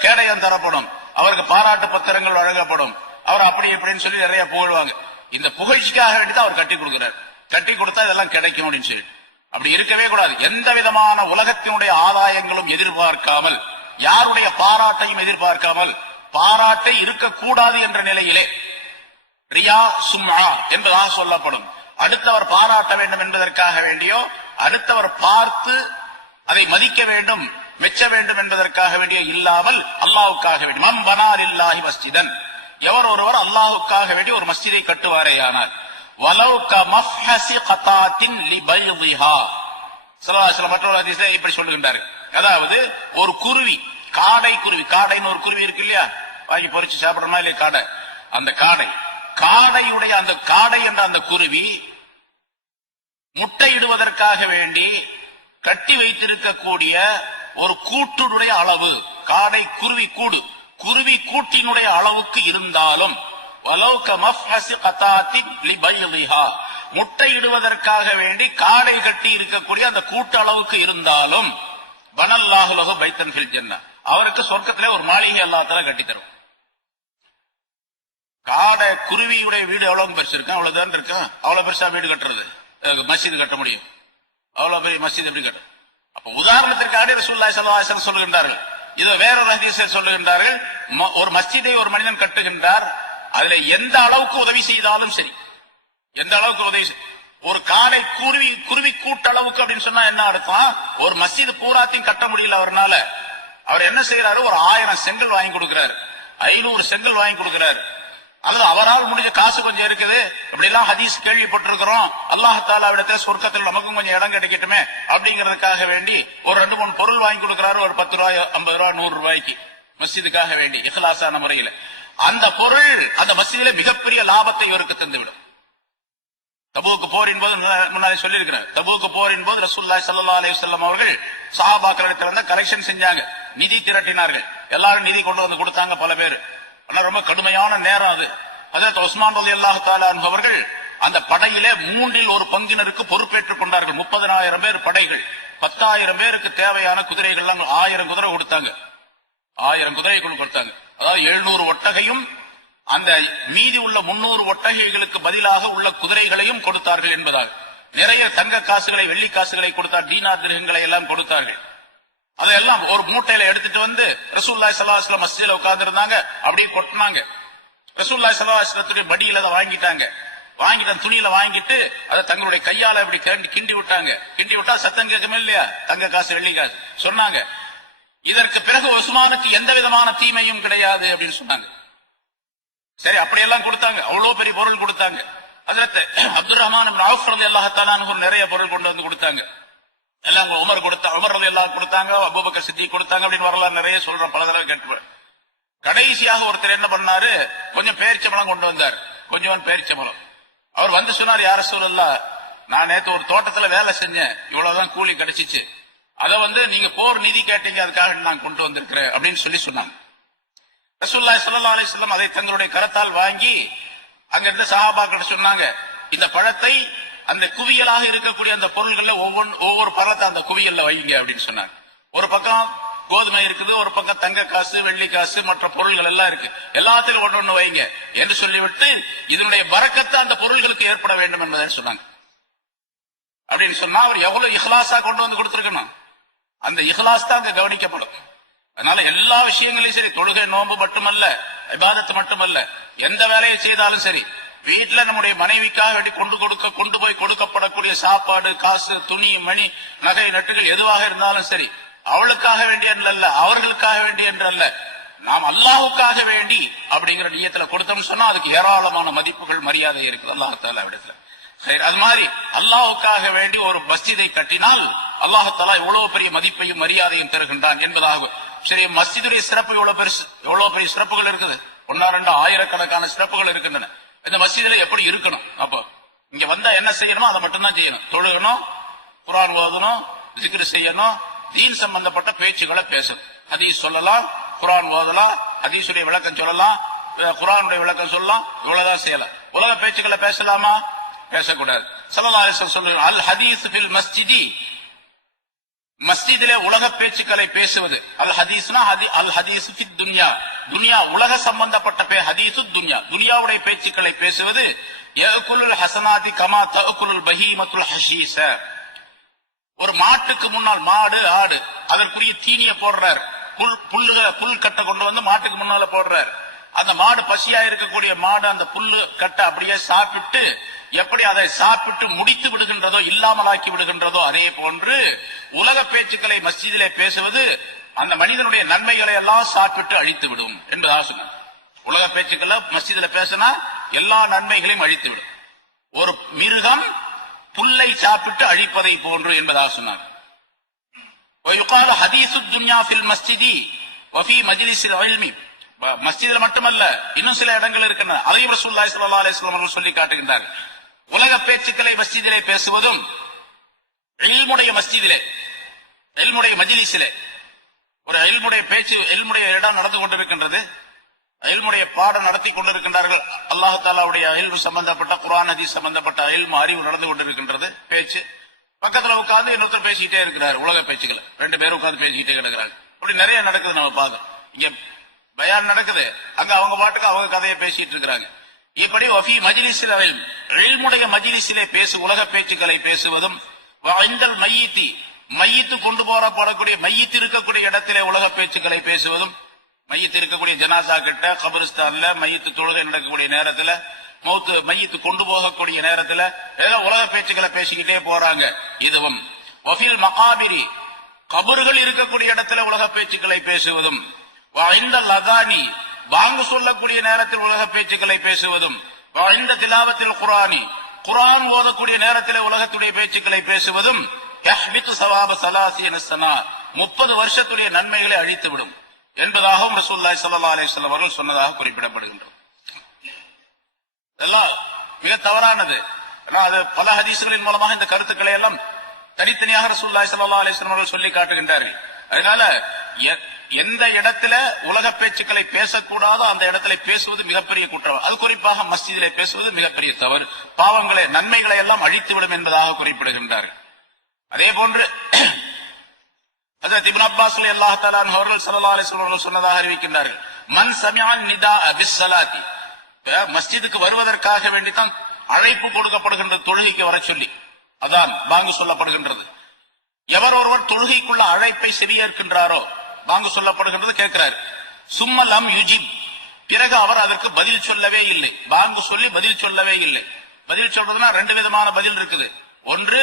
கேடயம் தரப்படும், அவருக்கு பாராட்டு பத்திரங்கள் வழங்கப்படும், அவர் அப்படி இப்படின்னு சொல்லி நிறைய புகழ்வாங்க. இந்த புகழ்ச்சிக்காக வேண்டிதான் அவர் கட்டி கொடுக்கிறார். கட்டி கொடுத்தா இதெல்லாம் கிடைக்கும் அப்படின்னு சொல்லி அப்படி இருக்கவே கூடாது. எந்த விதமான உலகத்தினுடைய ஆதாயங்களும் எதிர்பார்க்காமல், யாருடைய பாராட்டையும் எதிர்பார்க்காமல், பாராட்டை இருக்கக்கூடாது என்ற நிலையிலே ரியா சும்ஆ என்பதாக சொல்லப்படும். அடுத்தவர் பாராட்ட வேண்டும் என்பதற்காக வேண்டியோ, அடுத்தவர் பார்த்து அதை மதிக்க வேண்டும், மெச்ச வேண்டும் என்பதற்காக வேண்டிய இல்லாமல் அல்லாஹ்வுக்காக வேண்டி மன் பனா லில்லாஹி மஸ்ஜிதன், எவர் ஒருவர் அல்லாஹ்வுக்காக வேண்டி ஒரு மஸ்ஜிதை கட்டுவாரேயானால் வலவ் கமஃஹஸி கதாத்தின் லிபைதிஹா, ஸல்லல்லாஹு அலைஹி வஸல்லம் மற்றொரு ஹதீஸிலே இப்படி சொல்லுகின்றார். அதாவது ஒரு குருவி, காடை குருவி, காடைன்னு ஒரு குருவி இருக்கு இல்லையா, வாங்கி பொரிச்சு சாப்பிடணுமா இல்லையா காடை, அந்த காடையுடைய அந்த காடை என்ற அந்த குருவி முட்டையிடுவதற்காக வேண்டி கட்டி வைத்திருக்கக்கூடிய ஒரு கூட்டினுடைய அளவு, காடை குருவி கூடு, குருவி கூட்டினுடைய அளவுக்கு இருந்தாலும் முட்டையிடுவதற்காக வேண்டி காடை கட்டி இருக்கக்கூடிய அந்த கூட்டு அளவுக்கு இருந்தாலும் பனல்லாஹு லஹு பைத்தன் ஃபில் ஜன்னah, அவருக்கு சொர்க்கத்திலே ஒரு மாளிகை அல்லாஹ் தஆலா கட்டி தரும். காடை குருவியுடைய வீடு எவ்வளவு பெருசு இருக்கு, அவ்வளவுதான் இருக்கு. அவ்வளவு பெருசா வீடு கட்டுறது, மஸ்ஜித் கட்ட முடியும்? அவ்வளவு பெரிய மஸ்ஜித் எப்படி கட்டும்? அப்ப உதாரணத்திற்காக ரசூலுல்லாஹி ஸல்லல்லாஹு அலைஹி வஸல்லம் சொல்லுகின்றார்கள். இது வேறொரு ஹதீஸில் சொல்லுகின்றார்கள், ஒரு மஸ்ஜிதை ஒரு மனிதன் கட்டுகின்றார், அதுல எந்த அளவுக்கு உதவி செய்தாலும் சரி, எந்த அளவுக்கு உதவி, ஒரு காடை குருவி கூட்டளவுக்கு அப்படின்னு சொன்னா என்ன அர்த்தம், ஒரு மஸ்ஜித் பூராத்தையும் கட்ட முடியல அவர்னால, அவர் என்ன செய்யறாரு, ஒரு 1000 செங்கல் வாங்கி கொடுக்கிறார், 500 செங்கல் வாங்கி கொடுக்கிறார். அது அவரால் முடிஞ்ச காசு கொஞ்சம் இருக்குது. இப்படி எல்லாம் ஹதீஸ் கேள்விப்பட்டிருக்கிறோம். அல்லாஹ் தஆலா விடத்தில் சொர்க்கத்தில் நமக்கும் கொஞ்சம் இடம் கிடைக்கட்டுமே அப்படிங்கறதுக்காக வேண்டி ஒரு 2-3 பொருள் வாங்கி கொடுக்கிறாரு, ஒரு 10 ரூபாய், 50 ரூபாய், 100 ரூபாய்க்கு மஸ்ஜிதுக்காக வேண்டி இஹ்லாஸான முறையில். அந்த பொருள் அந்த மஸ்ஜிதிலே மிகப்பெரிய லாபத்தை இவருக்கு தந்துவிடும். தபூக் போரின் போது முன்னாடி சொல்லியிருக்கிறேன், தபூக் போரின் போது ரசூலுல்லாஹி ஸல்லல்லாஹு அலைஹி வஸல்லம் அவர்கள் சஹாபாக்களிடத்திலிருந்து கலெக்ஷன் செஞ்சாங்க, நிதி திரட்டினார்கள். எல்லாரும் நிதி கொண்டு வந்து கொடுத்தாங்க பல பேர். ரொம்ப கடுமையான நேரம் அது. ஹஜ்ரத் உஸ்மான் ரலியல்லாஹு தஆலா அன்ஹு அவர்கள் அந்த படையிலே 3 ஒரு பங்கினருக்கு பொறுப்பேற்றுக் கொண்டார்கள். 30,000 பேர் படைகள், 10,000 பேருக்கு தேவையான குதிரைகள் 1000 குதிரை கொடுத்தாங்க, 1000 குதிரைகள் கொடுத்தாங்க. அதாவது 700 ஒட்டகையும் அந்த மீதி உள்ள 300 ஒட்டகைகளுக்கு பதிலாக உள்ள குதிரைகளையும் கொடுத்தார்கள் என்பதாக. நிறைய தங்க காசுகளை, வெள்ளி காசுகளை கொடுத்தார், தீனார் திரகங்களை எல்லாம் கொடுத்தார்கள். அதெல்லாம் ஒரு மூட்டையில எடுத்துட்டு வந்து ரசூலுல்லாஹி ஸல்லல்லாஹு அலைஹி வஸல்லம் மஸ்ஜிதில உட்கார்ந்து இருந்தாங்க, அப்படியே கொட்டினாங்க. ரசூலுல்லாஹி ஸல்லல்லாஹு அலைஹி வஸல்லம் படியில அதை வாங்கிட்டாங்க, வாங்கிட்ட துணியில வாங்கிட்டு அதை தங்களுடைய கையால அப்படி கிண்டி விட்டாங்க. கிண்டி விட்டா சத்தம் கேட்குமே இல்லையா, தங்க காசு வெள்ளி காசு. சொன்னாங்க, இதற்கு பிறகு உஸ்மானுக்கு எந்த விதமான தீமையும் கிடையாது அப்படின்னு சொன்னாங்க. சரி, அப்படியெல்லாம் கொடுத்தாங்க, அவ்வளவு பெரிய பொருள் கொடுத்தாங்க. ஹஜ்ரத் அப்துர் ரஹ்மான் இப்னு அவ்ஃப் ரலியல்லாஹு தஆலா அன்ஹு நிறைய பொருள் கொண்டு வந்து கொடுத்தாங்க. எல்லாம் உமர் ரலியல்லாஹு கொடுத்தாங்க, அபூபக்கர் சித்திக் கொடுத்தாங்க அப்படின்னு வரலாறு நிறைய சொல்றேன், பல தடவை கேட்டுவேன். கடைசியாக ஒருத்தர் என்ன பண்ணாரு, கொஞ்சம் பேரிச்சம்பழம் கொண்டு வந்தார், கொஞ்சம் பேரிச்சம்பழம். அவர் வந்து சொன்னார், யா ரசூலல்லாஹ், நான் நேத்து ஒரு தோட்டத்துல வேலை செஞ்சேன், இவ்வளவுதான் கூலி கிடைச்சிச்சு, அதை நீங்க போர் நிதி கேட்டீங்க, அதுக்காக நான் கொண்டு வந்திருக்கிறேன் அப்படின்னு சொன்னாங்க. ரசூலுல்லாஹி ஸல்லல்லாஹு அலைஹி வஸல்லம் அதை தங்களுடைய கரத்தால் வாங்கி அங்க இருந்த சஹாபாக்கள் சொன்னாங்க, இந்த பழத்தை அந்த குவியலாக இருக்கக்கூடிய அந்த பொருள்கள்ல ஒவ்வொரு பழத்தை அந்த குவியல்ல வைங்க அப்படின்னு சொன்னாங்க. ஒரு பக்கம் கோதுமை இருக்குது, ஒரு பக்கம் தங்க காசு, வெள்ளி காசு, மற்ற பொருள்கள் எல்லாம் இருக்கு, எல்லாத்திலும் ஒன்று வைங்க என்று சொல்லிவிட்டு இதனுடைய பரக்கத்தை அந்த பொருள்களுக்கு ஏற்பட வேண்டும் என்பதை சொன்னாங்க. அப்படின்னு சொன்னா அவர் எவ்வளவு இஹ்லாஸா கொண்டு வந்து கொடுத்திருக்கணும், அந்த இஹ்லாஸ் தான் அங்க கவனிக்கப்படும். அதனால எல்லா விஷயங்களையும் சரி, தொழுகை நோன்பு மட்டுமல்ல, இபாதத்து மட்டுமல்ல, எந்த வேலையை செய்தாலும் சரி, வீட்டுல நம்முடைய மனைவிக்காக வேண்டி கொண்டு போய் கொடுக்கப்படக்கூடிய சாப்பாடு, காசு, துணி, மணி, நகை, நட்டுகள் எதுவாக இருந்தாலும் சரி, அவளுக்காக வேண்டிய அல்ல, அவர்களுக்காக வேண்டிய என்று அல்ல, நாம் அல்லாஹுக்காக வேண்டி அப்படிங்கிற நியத்துல கொடுத்தோம்னு சொன்னா அதுக்கு ஏராளமான மதிப்புகள், மரியாதை இருக்குது அல்லாஹ் விடத்துல. சரி, அது மாதிரி அல்லாஹுக்காக வேண்டி ஒரு மஸ்ஜிதை கட்டினால் அல்லாஹ் தஆலா எவ்வளவு பெரிய மதிப்பையும் மரியாதையும் தருகின்றான் என்பதாக. சரி, மஸ்ஜிதுடைய சிறப்பு எவ்வளவு பெரிய சிறப்புகள் இருக்குது, ஒன்னா ரெண்டு ஆயிரக்கணக்கான சிறப்புகள் இருக்கின்றன. இந்த மஸ்ஜிதுல எப்படி இருக்கணும், அப்போ இங்க வந்தா என்ன செய்யணுமோ அதை மட்டும்தான் செய்யணும். தொழுகணும், குர்ஆன் ஓதணும், ஜிக்ர் செய்யணும், தீன் சம்பந்தப்பட்ட பேச்சுகளை பேசணும். ஹதீஸ் சொல்லலாம், குர்ஆன் ஓதலாம், ஹதீஸுடைய விளக்கம் சொல்லலாம், குர்ஆனுடைய விளக்கம் சொல்லலாம், இவ்வளவுதான் செய்யலாம். உலக பேச்சுக்களை பேசலாமா? பேசக்கூடாது. ஸல்லல்லாஹு அலைஹி வஸல்லம் சொல்றாங்க, அல் ஹதீஸ் ஃபில் மஸ்ஜிதி, மஸ்ஜிதிலே உலக பேச்சுக்களை பேசுவது. அல் ஹதீஸ்னா அல் ஹதீஸ் ஃபித் துன்யா, துன்யா உலக சம்பந்தப்பட்ட ஹதீஸு துன்யா, துன்யாவுடைய பேச்சுக்களை பேசுவது. யஅகுலுல் ஹஸனாதி கமா தஅகுலுல் பஹீமத்துல் ஹஷீஸ, ஒரு மாட்டுக்கு முன்னால், மாடு ஆடு அதற்குரிய தீனியை போடுறார், புல் கட்டை கொண்டு வந்து மாட்டுக்கு முன்னால போடுறார். அந்த மாடு பசியா இருக்கக்கூடிய மாடு அந்த புல்லு கட்டை அப்படியே சாப்பிட்டு எப்படி அதை சாப்பிட்டு முடித்து விடுகின்றதோ, இல்லாமலாக்கி விடுகின்றதோ, அதே போன்று உலக பேச்சுக்களை மஸ்ஜிதிலே பேசுவது அந்த மனிதனுடைய நன்மைகளை எல்லாம் சாப்பிட்டு அழித்து விடும் என்பதாக சொன்னார். உலக பேச்சுக்களை மஸ்ஜிதில் பேசினா எல்லா நன்மைகளையும் அழித்து விடும். ஒரு மிருகம் புல்லை சாப்பிட்டு அழிப்பதை போன்று என்பதாக சொன்னார். மஸ்ஜிதில் மட்டுமல்ல, இன்னும் சில இடங்கள் இருக்கின்றன, அதையும் ரசூலுல்லாஹி ஸல்லல்லாஹு அலைஹி வஸல்லம் அவர்கள் சொல்லி காட்டுகின்றார். உலக பேச்சுக்களை மஸ்ஜிதிலே பேசுவதும், இல்முடைய மஸ்ஜிதிலே, இல்முடைய மஜ்லிஸிலே ஒரு இல்முடைய பேச்சு, இல்முடைய இடம் நடந்து கொண்டிருக்கின்றது, இல்முடைய பாடம் நடத்தி கொண்டிருக்கின்றார்கள், அல்லாஹ் தஆலாவுடைய இல்மு சம்பந்தப்பட்ட, குர்ஆன் ஹதீஸ் சம்பந்தப்பட்ட இல்மு அறிவு நடந்து கொண்டிருக்கின்றது, பேச்சு. பக்கத்துல உட்கார்ந்து இன்னொருத்தர் பேசிக்கிட்டே இருக்கிறார், உலக பேச்சுக்களை ரெண்டு பேரும் உட்கார்ந்து பேசிக்கிட்டே கிடக்கிறாங்க. அப்படி நிறைய நடக்குது, நம்ம பார்க்கிறோம். இங்க பயான் நடக்குது, அங்க அவங்க பாட்டுக்கு அவங்க கதையை பேசிட்டு இருக்கிறாங்க. இப்படி வஃபி மஜ்லிஸில் இல்முடைய மஜ்லிஸிலே உலக பேச்சுக்களை பேசுவதும், வஇந்தல் மய்யித்தி, மையத்து கொண்டு போறப்படக்கூடிய மையத்து இருக்கக்கூடிய இடத்திலே உலக பேச்சுக்களை பேசுவதும், மையத்து இருக்கக்கூடிய ஜனாசா கிட்ட, கபரிஸ்தான்ல மையத்து தொழுகை நடக்கக்கூடிய நேரத்துல, மையத்து கொண்டு போகக்கூடிய நேரத்துல ஏதோ உலக பேச்சுக்களை பேசிக்கிட்டே போறாங்க. இதுவும் வஃபில் மகாபிரி, கபறுகள் இருக்கக்கூடிய இடத்துல உலக பேச்சுக்களை பேசுவதும், வஇந்தல் அதானி, வாங்கு சொல்லக்கூடிய நேரத்தில் உலக பேச்சுக்களை பேசுவதும், வஇந்த திலாவத்தில் குர்ஆனி, குர்ஆன் ஓதக்கூடிய நேரத்தில் உலகத்துடைய பேச்சுக்களை பேசுவதும், யஹ்பித்து ஸவாப 30 ஸனா, 30 வருஷத்துடைய நன்மைகளை அழித்துவிடும் என்பதாகவும் ரசூலுல்லாஹி ஸல்லல்லாஹு அலைஹி வஸல்லம் அவர்கள் சொன்னதாக குறிப்பிடப்படுகின்றது. இதெல்லாம் மிக தவறானது. அது பல ஹதீஸ்களின் மூலமாக இந்த கருத்துக்களை எல்லாம் தனித்தனியாக ரசூலுல்லாஹி ஸல்லல்லாஹு அலைஹி வஸல்லம் அவர்கள் சொல்லி காட்டுகின்றார்கள். அதனால எந்த இடத்துல உலக பேச்சுக்களை பேசக்கூடாதோ அந்த இடத்துல பேசுவது மிகப்பெரிய குற்றம். அது குறிப்பாக மஸ்ஜிதிலே பேசுவது மிகப்பெரிய தவறு, பாவங்களை நன்மைகளை எல்லாம் அழித்துவிடும் என்பதாக குறிப்பிடுகின்றார்கள். அதே போன்று ஹஜ்ரத் இப்னு அப்பாஸ் ரலியல்லாஹு தஆலா அன்ஹு அவர்கள் ஸல்லல்லாஹு அலைஹி வஸல்லம் சொன்னதாக அறிவிக்கின்றார்கள், மன் சமிஅல் நிதாஅ பிஸ்ஸலாத்தி, மஸ்ஜிதுக்கு வருவதற்காக வேண்டித்தான் அழைப்பு கொடுக்கப்படுகின்றது, தொழுகைக்கு வர சொல்லி அதான் பாங்கு சொல்லப்படுகின்றது. எவர் ஒருவர் தொழுகைக்குள்ள அழைப்பை செவியேற்கின்றாரோ, பாங்கு சொல்லப்படுகின்றது, கேட்கிறார், சும்மலம் யுஜிப், பிறகு அவர் அதற்கு பதில் சொல்லவே இல்லை, பாங்கு சொல்லி பதில் சொல்லவே இல்லை. பதில் சொல்றதுன்னா ரெண்டு விதமான பதில் இருக்குது. ஒன்று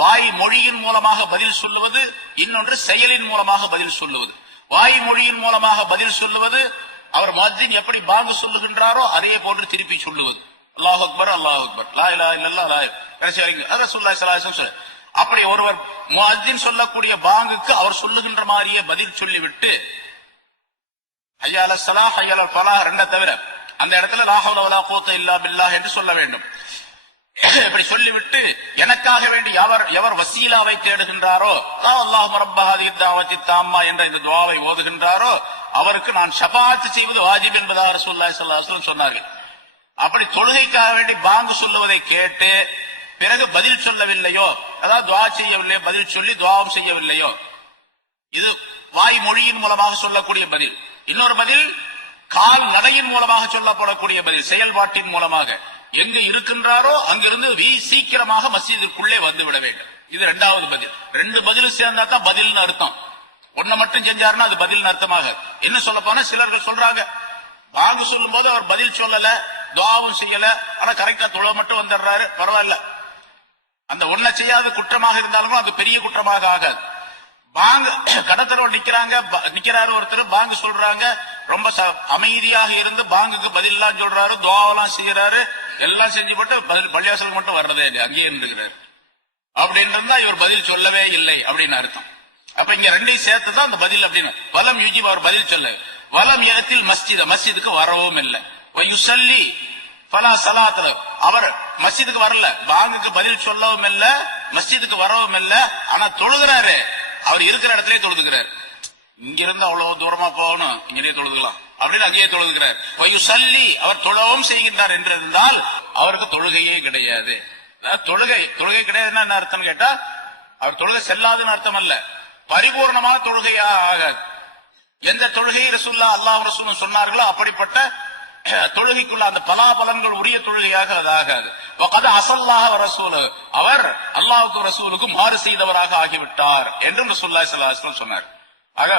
வாய் மொழியின் மூலமாக பதில் சொல்லுவது, இன்னொன்று செயலின் மூலமாக பதில் சொல்லுவது. வாய் மொழியின் மூலமாக பதில் சொல்லுவது, அவர் முஅத்தின் எப்படி பாங்கு சொல்லுகின்றாரோ அதே போன்று திருப்பி சொல்லுவது, அல்லாஹ் அக்பர் அல்லாஹ் அக்பர் லா இலாஹா இல்லல்லாஹ் லா கடைசி வரைக்கும் ரசூலுல்லாஹி ஸல்லல்லாஹு அலைஹி வஸல்லம். அப்படி ஒருவர் முஅத்தின் சொல்லக்கூடிய பாங்குக்கு அவர் சொல்லுகின்ற மாதிரியே பதில் சொல்லிவிட்டு ஹய்யால ஸலாஹ் ஹய்யால ஃபலாஹ் ரெண்ட தவிர அந்த இடத்துல லா ஹவ்ல வலா குவத்த இல்லா பில்லாஹ் என்று சொல்ல வேண்டும். இப்படி சொல்லிவிட்டு எனக்காக வேண்டி எவர் வசீலாவை தேடுகின்றாரோ, அல்லாஹும்ம ரப்ப ஹாதிஹி தாவத்தி தாம்மா என்ற இந்த துஆவை ஓதுகின்றாரோ அவருக்கு நான் ஷஃபாஅத் செய்வது வாஜிப் என்பதாக ரசூலுல்லாஹி ஸல்லல்லாஹு அலைஹி வஸல்லம் சொன்னார்கள். அப்படி தொழுகைக்காக வேண்டி பாங்கு சொல்லுவதை கேட்டு பிறகு பதில் சொல்லவில்லையோ, அதாவது துஆ செய்யவில்லையோ, பதில் சொல்லி துஆவும் செய்யவில்லையோ, இது வாய் மொழியின் மூலமாக சொல்லக்கூடிய பதில். இன்னொரு பதில் கால் நடையின் மூலமாக சொல்லப்படக்கூடிய பதில், செயல்பாட்டின் மூலமாக எங்கு இருக்கின்றாரோ அங்கிருந்து சீக்கிரமாக மஸ்ஜிதுக்குள்ளே வந்து விட வேண்டும். இது இரண்டாவது பதில். ரெண்டு பதில் சேர்ந்தா தான் பதில்னு அர்த்தம். ஒன்ன மட்டும் செஞ்சாருன்னா அது பதில்னு அர்த்தமாக. என்ன சொல்ல போனா சிலர்கள் சொல்றாங்க, பாங்கு சொல்லும் போது அவர் பதில் சொல்லல, துஆவும் செய்யல, ஆனா கரெக்டா தொழ மட்டும் வந்துடுறாரு, பரவாயில்ல. அந்த ஒன்ன செய்யாத குற்றமாக இருந்தாலும் அது பெரிய குற்றமாக ஆகாது. பாங்கு கடத்தரவு நிக்கிறாரு ஒருத்தர், பாங்கு சொல்றாங்க, ரொம்ப அமைதியாக இருந்து பாங்குக்கு பதில் எல்லாம் சொல்றாரு, துஆவெல்லாம் செய்யறாரு, எல்லாம் செஞ்சு மட்டும் பள்ளிவாசல் மட்டும் வர்றதே இல்லை, அங்கேயே இருந்துக்கிறாரு. அப்படின்னு இருந்தா இவர் பதில் சொல்லவே இல்லை அப்படின்னு அர்த்தம். அப்ப இங்க ரெண்டையும் சேர்த்துதான் அந்த பதில் அப்படின்னு. வலம் யுஜிப், அவர் பதில் சொல்ல. வலம் இடத்தில் மஸ்ஜிதுக்கு வரவும் இல்லை. யுஸல்லி ஃபலா ஸலாத் லஹு, அவர் மஸ்ஜிதுக்கு வரல, பாங்குக்கு பதில் சொல்லவும் இல்ல, மஸ்ஜிதுக்கு வரவும் இல்ல, ஆனா தொழுகிறாரு. அவர் இருக்கிற இடத்திலே தொழுதுகிறார். இங்க இருந்து அவ்வளவு தூரமா போகணும், இங்கே தொழுதுக்கலாம் அப்படின்னு அங்கேயே தொழுதுகிறார். யுஸல்லி, அவர் தொழவும் செய்கின்றார் என்று இருந்தால் அவருக்கு தொழுகையே கிடையாது. தொழுகை கிடையாதுன்னா என்ன அர்த்தம் கேட்டா, அவர் தொழுகை செல்லாதுன்னு அர்த்தம் அல்ல, பரிபூர்ணமாக தொழுகையா ஆகாது. எந்த தொழுகை ரசூலுல்லாஹ் அல்லாஹ் ரசூலும் சொன்னார்களோ அப்படிப்பட்ட தொழுகைக்குள்ள அந்த பலாபலன்கள் உரிய தொழுகையாக அது ஆகாது. அஸல்லாஹு வ ரசூலுஹு, அவர் அல்லாஹ்வுக்கும் ரசூலுக்கும் மாறு செய்தவராக ஆகிவிட்டார் என்று ரசூலுல்லாஹி ஸல்லல்லாஹு அலைஹி வஸல்லம் சொன்னார். ஆக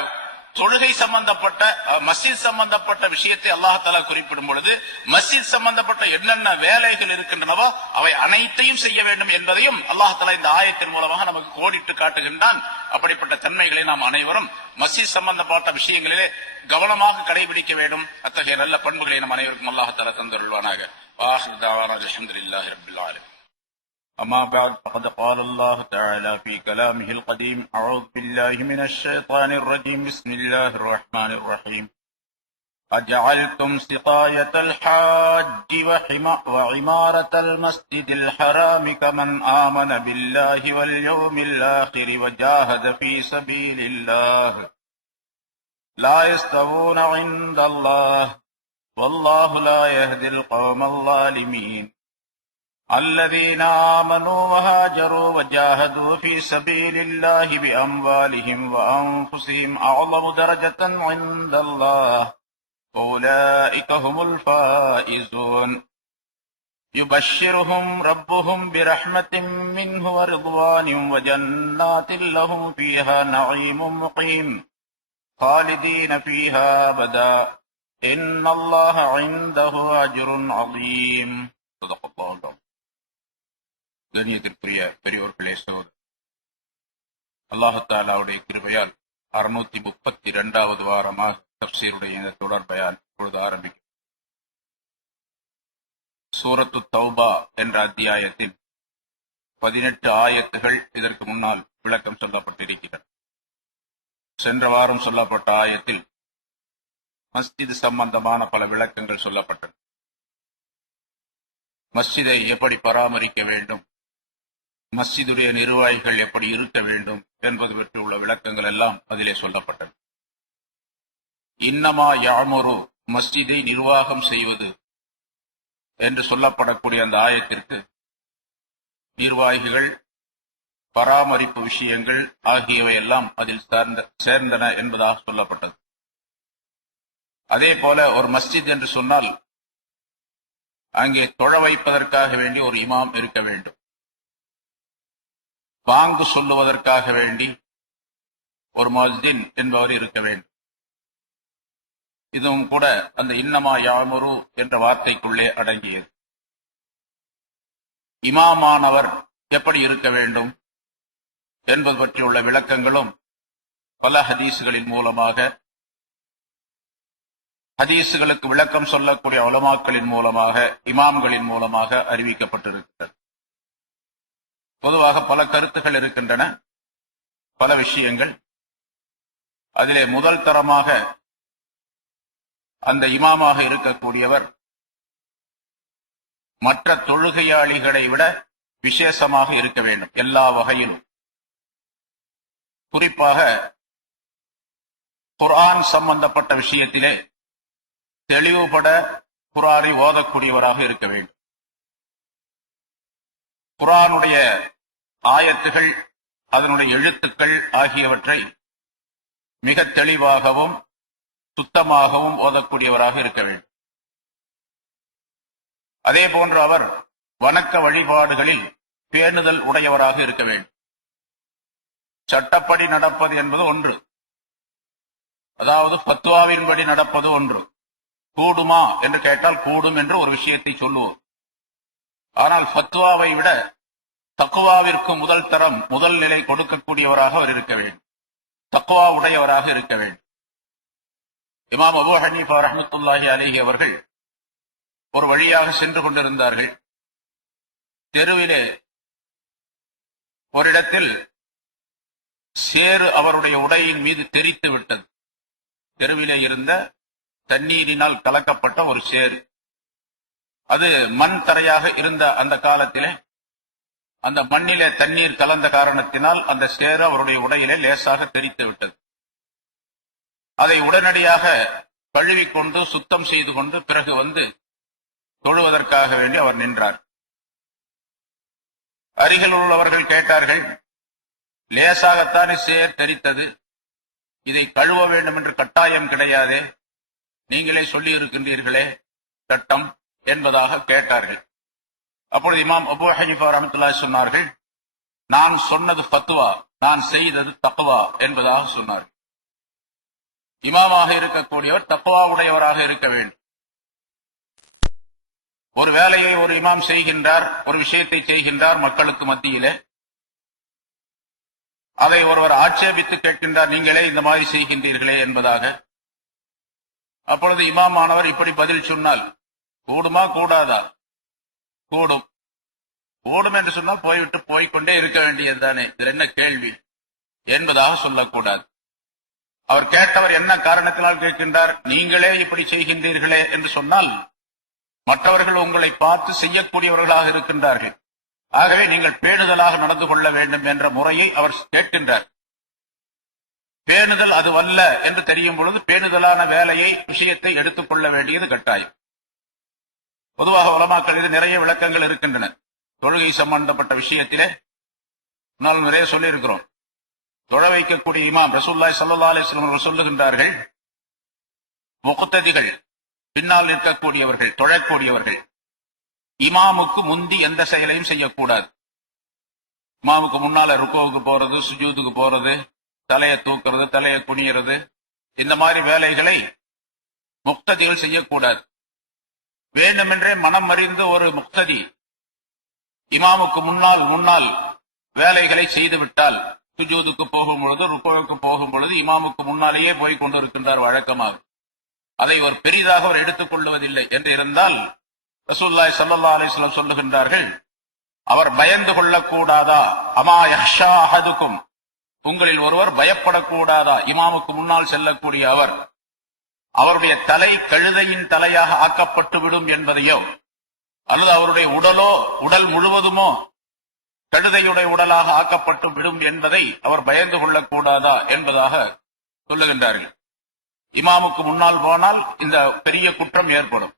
தொழுகை சம்பந்தப்பட்ட மஸ்ஜித் சம்பந்தப்பட்ட விஷயத்தை அல்லாஹ் தஆலா குறிப்பிடும் பொழுது மஸ்ஜித் சம்பந்தப்பட்ட என்னென்ன வேலைகள் இருக்கின்றனவோ அவை அனைத்தையும் செய்ய வேண்டும் என்பதையும் அல்லாஹ் தஆலா இந்த ஆயத்தின் மூலமாக நமக்கு கோடிட்டு காட்டுகின்றான். அப்படிப்பட்ட தன்மைகளை நாம் அனைவரும் மஸ்ஜித் சம்பந்தப்பட்ட விஷயங்களிலே கவனமாக கடைபிடிக்க வேண்டும். அத்தகைய நல்ல பண்புகளை நம் அனைவருக்கும் அல்லாஹ் தஆலா தந்தருள்வானாக. வாஹிர் தஅவானா அல்ஹம்துலில்லாஹி ரப்பில் ஆலமீன். أما بعد فقد قال الله تعالى في كلامه القديم: أعوذ بالله من الشيطان الرجيم. بسم الله الرحمن الرحيم. أجعلتم سقاية الحاج وعمارة المسجد الحرام كمن آمن بالله واليوم الآخر وجاهد في سبيل الله لا يستوون عند الله والله لا يهدي القوم الظالمين. الذين آمنوا وهاجروا وجاهدوا في سبيل الله بأموالهم وأنفسهم أعظم درجة عند الله أولئك هم الفائزون. يبشرهم ربهم برحمة منه ورضوان وجنات لهم فيها نعيم مقيم خالدين فيها أبدا إن الله عنده أجر عظيم. صدق الله العظيم. கண்ணியத்திற்குரிய பெரியோர்களே, சகோதரர், அல்லாஹ் தஆலாவுடைய கிருபையால் 632வது வாரமாக தஃப்சீருடைய இந்த தொடர் பயான் இப்பொழுது ஆரம்பிக்கும். சூரத்து தௌபா என்ற அத்தியாயத்தின் 18 ஆயத்துகள் இதற்கு முன்னால் விளக்கம் சொல்லப்பட்டிருக்கின்றன. சென்ற வாரம் சொல்லப்பட்ட ஆயத்தில் மஸ்ஜித் சம்பந்தமான பல விளக்கங்கள் சொல்லப்பட்டன. மஸ்ஜிதை எப்படி பராமரிக்க வேண்டும், மஸ்ஜிதுடைய நிர்வாகிகள் எப்படி இருக்க வேண்டும் என்பது பற்றி உள்ள விளக்கங்கள் எல்லாம் அதிலே சொல்லப்பட்டது. இன்னமா யாமுரு, மஸ்ஜிதை நிர்வாகம் செய்வது என்று சொல்லப்படக்கூடிய அந்த ஆயத்திற்கு நிர்வாகிகள், பராமரிப்பு விஷயங்கள் ஆகியவை எல்லாம் அதில் சேர்ந்தன என்பதாக சொல்லப்பட்டது. அதே போல ஒரு மஸ்ஜித் என்று சொன்னால் அங்கே தொழ வைப்பதற்காக வேண்டி ஒரு இமாம் இருக்க வேண்டும், பாங்கு சொல்லுவதற்காக வேண்டி ஒரு முஅஸ்ஸின் என்பவர் இருக்க வேண்டும். இதுவும் கூட அந்த இன்னமா யாமுரு என்ற வார்த்தைக்குள்ளே அடங்கியது. இமாமானவர் எப்படி இருக்க வேண்டும் என்பது பற்றியுள்ள விளக்கங்களும் பல ஹதீஸ்களின் மூலமாக, ஹதீசுகளுக்கு விளக்கம் சொல்லக்கூடிய உலமாக்களின் மூலமாக, இமாம்களின் மூலமாக அறிவிக்கப்பட்டிருக்கிறது. பொதுவாக பல கருத்துகள் இருக்கின்றன. பல விஷயங்கள். அதிலே முதல் தரமாக அந்த இமாமாக இருக்கக்கூடியவர் மற்ற தொழுகையாளிகளை விட விசேஷமாக இருக்க வேண்டும் எல்லா வகையிலும். குறிப்பாக குர்ஆன் சம்பந்தப்பட்ட விஷயத்திலே தெளிவுபட குர்ஆனை ஓதக்கூடியவராக இருக்க வேண்டும். குர்ஆனுடைய ஆயத்துகள், அதனுடைய எழுத்துக்கள் ஆகியவற்றை மிக தெளிவாகவும் சுத்தமாகவும் ஓதக்கூடியவராக இருக்க வேண்டும். அதே போன்று அவர் வணக்க வழிபாடுகளில் பேணுதல் உடையவராக இருக்க வேண்டும். சட்டப்படி நடப்பது என்பது ஒன்று, அதாவது ஃபத்வாவின்படி நடப்பது ஒன்று. கூடுமா என்று கேட்டால் கூடும் என்று ஒரு விஷயத்தை சொல்லுவோம். ஆனால் ஃபத்வாவை விட தக்வாவிற்கு முதல் தரம், முதல் நிலை கொடுக்கக்கூடியவராக அவர் இருக்க வேண்டும். தக்வா உடையவராக இருக்க வேண்டும். இமாம் அபூ ஹனீஃபா ரஹ்மத்துல்லாஹி அலைஹி அவர்கள் ஒரு வழியாக சென்று கொண்டிருந்தார்கள். தெருவிலே ஒரு இடத்தில் சேறு அவருடைய உடையின் மீது தெரித்து விட்டது. தெருவிலே இருந்த தண்ணீரினால் கலக்கப்பட்ட ஒரு சேறு. அது மண் தரையாக இருந்த அந்த காலத்திலே அந்த மண்ணிலே தண்ணீர் கலந்த காரணத்தினால் அந்த சேறு அவருடைய உடையிலே லேசாக தெரித்து விட்டது. அதை உடனடியாக கழுவிக்கொண்டு சுத்தம் செய்து கொண்டு பிறகு வந்து தொழுவதற்காக வேண்டி அவர் நின்றார். அருகில் உள்ளவர்கள் கேட்டார்கள், லேசாகத்தானே சேர் தெரித்தது, இதை கழுவ வேண்டும் என்று கட்டாயம் கிடையாதே, நீங்களே சொல்லி இருக்கின்றீர்களே சட்டம் என்பதாக கேட்டார்கள். அப்பொழுது இமாம் அபூ ஹனீஃபா ரஹ்மத்துல்லாஹி சொன்னார்கள், நான் சொன்னது ஃபத்வா, நான் செய்தது தக்வா என்பதாக சொன்னார். இமாமாக இருக்கக்கூடியவர் தக்வா உடையவராக இருக்க வேண்டும். ஒரு வேலையை ஒரு இமாம் செய்கின்றார், ஒரு விஷயத்தை செய்கின்றார் மக்களுக்கு மத்தியிலே. அதை ஒருவர் ஆட்சேபித்து கேட்கின்றார், நீங்களே இந்த மாதிரி செய்கின்றீர்களே என்பதாக. அப்பொழுது இமாமானவர் இப்படி பதில் சொன்னால் கூடுமா கூடாதா? கூடும். கூடும் என்று சொன்னால் போய்விட்டு போய்கொண்டே இருக்க வேண்டியதுதானே, இது என்ன கேள்வி என்பதாக சொல்லக்கூடாது. அவர் கேட்டவர் என்ன காரணத்தினால் கேட்கின்றார், நீங்களே இப்படி செய்கின்றீர்களே என்று சொன்னால் மற்றவர்கள் உங்களை பார்த்து செய்யக்கூடியவர்களாக இருக்கின்றார்கள், ஆகவே நீங்கள் பேணுதலாக நடந்து கொள்ள வேண்டும் என்ற முறையை அவர் கேட்கின்றார். பேணுதல் அதுவல்ல என்று தெரியும் பொழுது பேணுதலான வேலையை, விஷயத்தை எடுத்துக் கொள்ள வேண்டியது கட்டாயம். பொதுவாக உலமாக்கள் இது நிறைய விளக்கங்கள் இருக்கின்றன. தொழுகை சம்பந்தப்பட்ட விஷயத்திலே நாங்கள் நிறைய சொல்லி இருக்கிறோம். தொழ வைக்கக்கூடிய இமாம் ரசூலுல்லாஹி ஸல்லல்லாஹு அலைஹி வஸல்லம் அவர்கள் சொல்லுகின்றார்கள், முக்ததிகள், பின்னால் நிற்கக்கூடியவர்கள், தொழக்கூடியவர்கள் இமாமுக்கு முந்தி எந்த செயலையும் செய்யக்கூடாது. இமாமுக்கு முன்னால ருக்குவுக்கு போறது, சுஜூதுக்கு போறது, தலையை தூக்குறது, தலையை குனியறது, இந்த மாதிரி வேலைகளை முக்ததிகள் செய்யக்கூடாது. வேண்டுமென்றே மனம் அறிந்து ஒரு முக்ததி இமாமுக்கு முன்னால் வேலைகளை செய்துவிட்டால், சுஜூதுக்கு போகும் பொழுது, ருக்குவுக்கு போகும் பொழுது இமாமுக்கு முன்னாலேயே போய் கொண்டிருக்கின்றார் வழக்கமாக, அதை ஒரு பெரிதாக அவர் எடுத்துக் கொள்வதில்லை என்று இருந்தால் ரசூலுல்லாஹி ஸல்லல்லாஹு அலைஹி வஸல்லம் சொல்லுகின்றார்கள், அவர் பயந்து கொள்ளக்கூடாதா? அமா யஹ்ஷா அஹதுக்கும், உங்களில் ஒருவர் பயப்படக்கூடாதா? இமாமுக்கு முன்னால் செல்லக்கூடிய அவர், அவருடைய தலை கழுதையின் தலையாக ஆக்கப்பட்டு விடும் என்பதையோ, அல்லது அவருடைய உடல் முழுவதுமோ கழுதையுடைய உடலாக ஆக்கப்பட்டு விடும் என்பதை அவர் பயந்து கொள்ளக்கூடாதா என்பதாக சொல்லுகின்றார்கள். இமாமுக்கு முன்னால் போனால் இந்த பெரிய குற்றம் ஏற்படும்.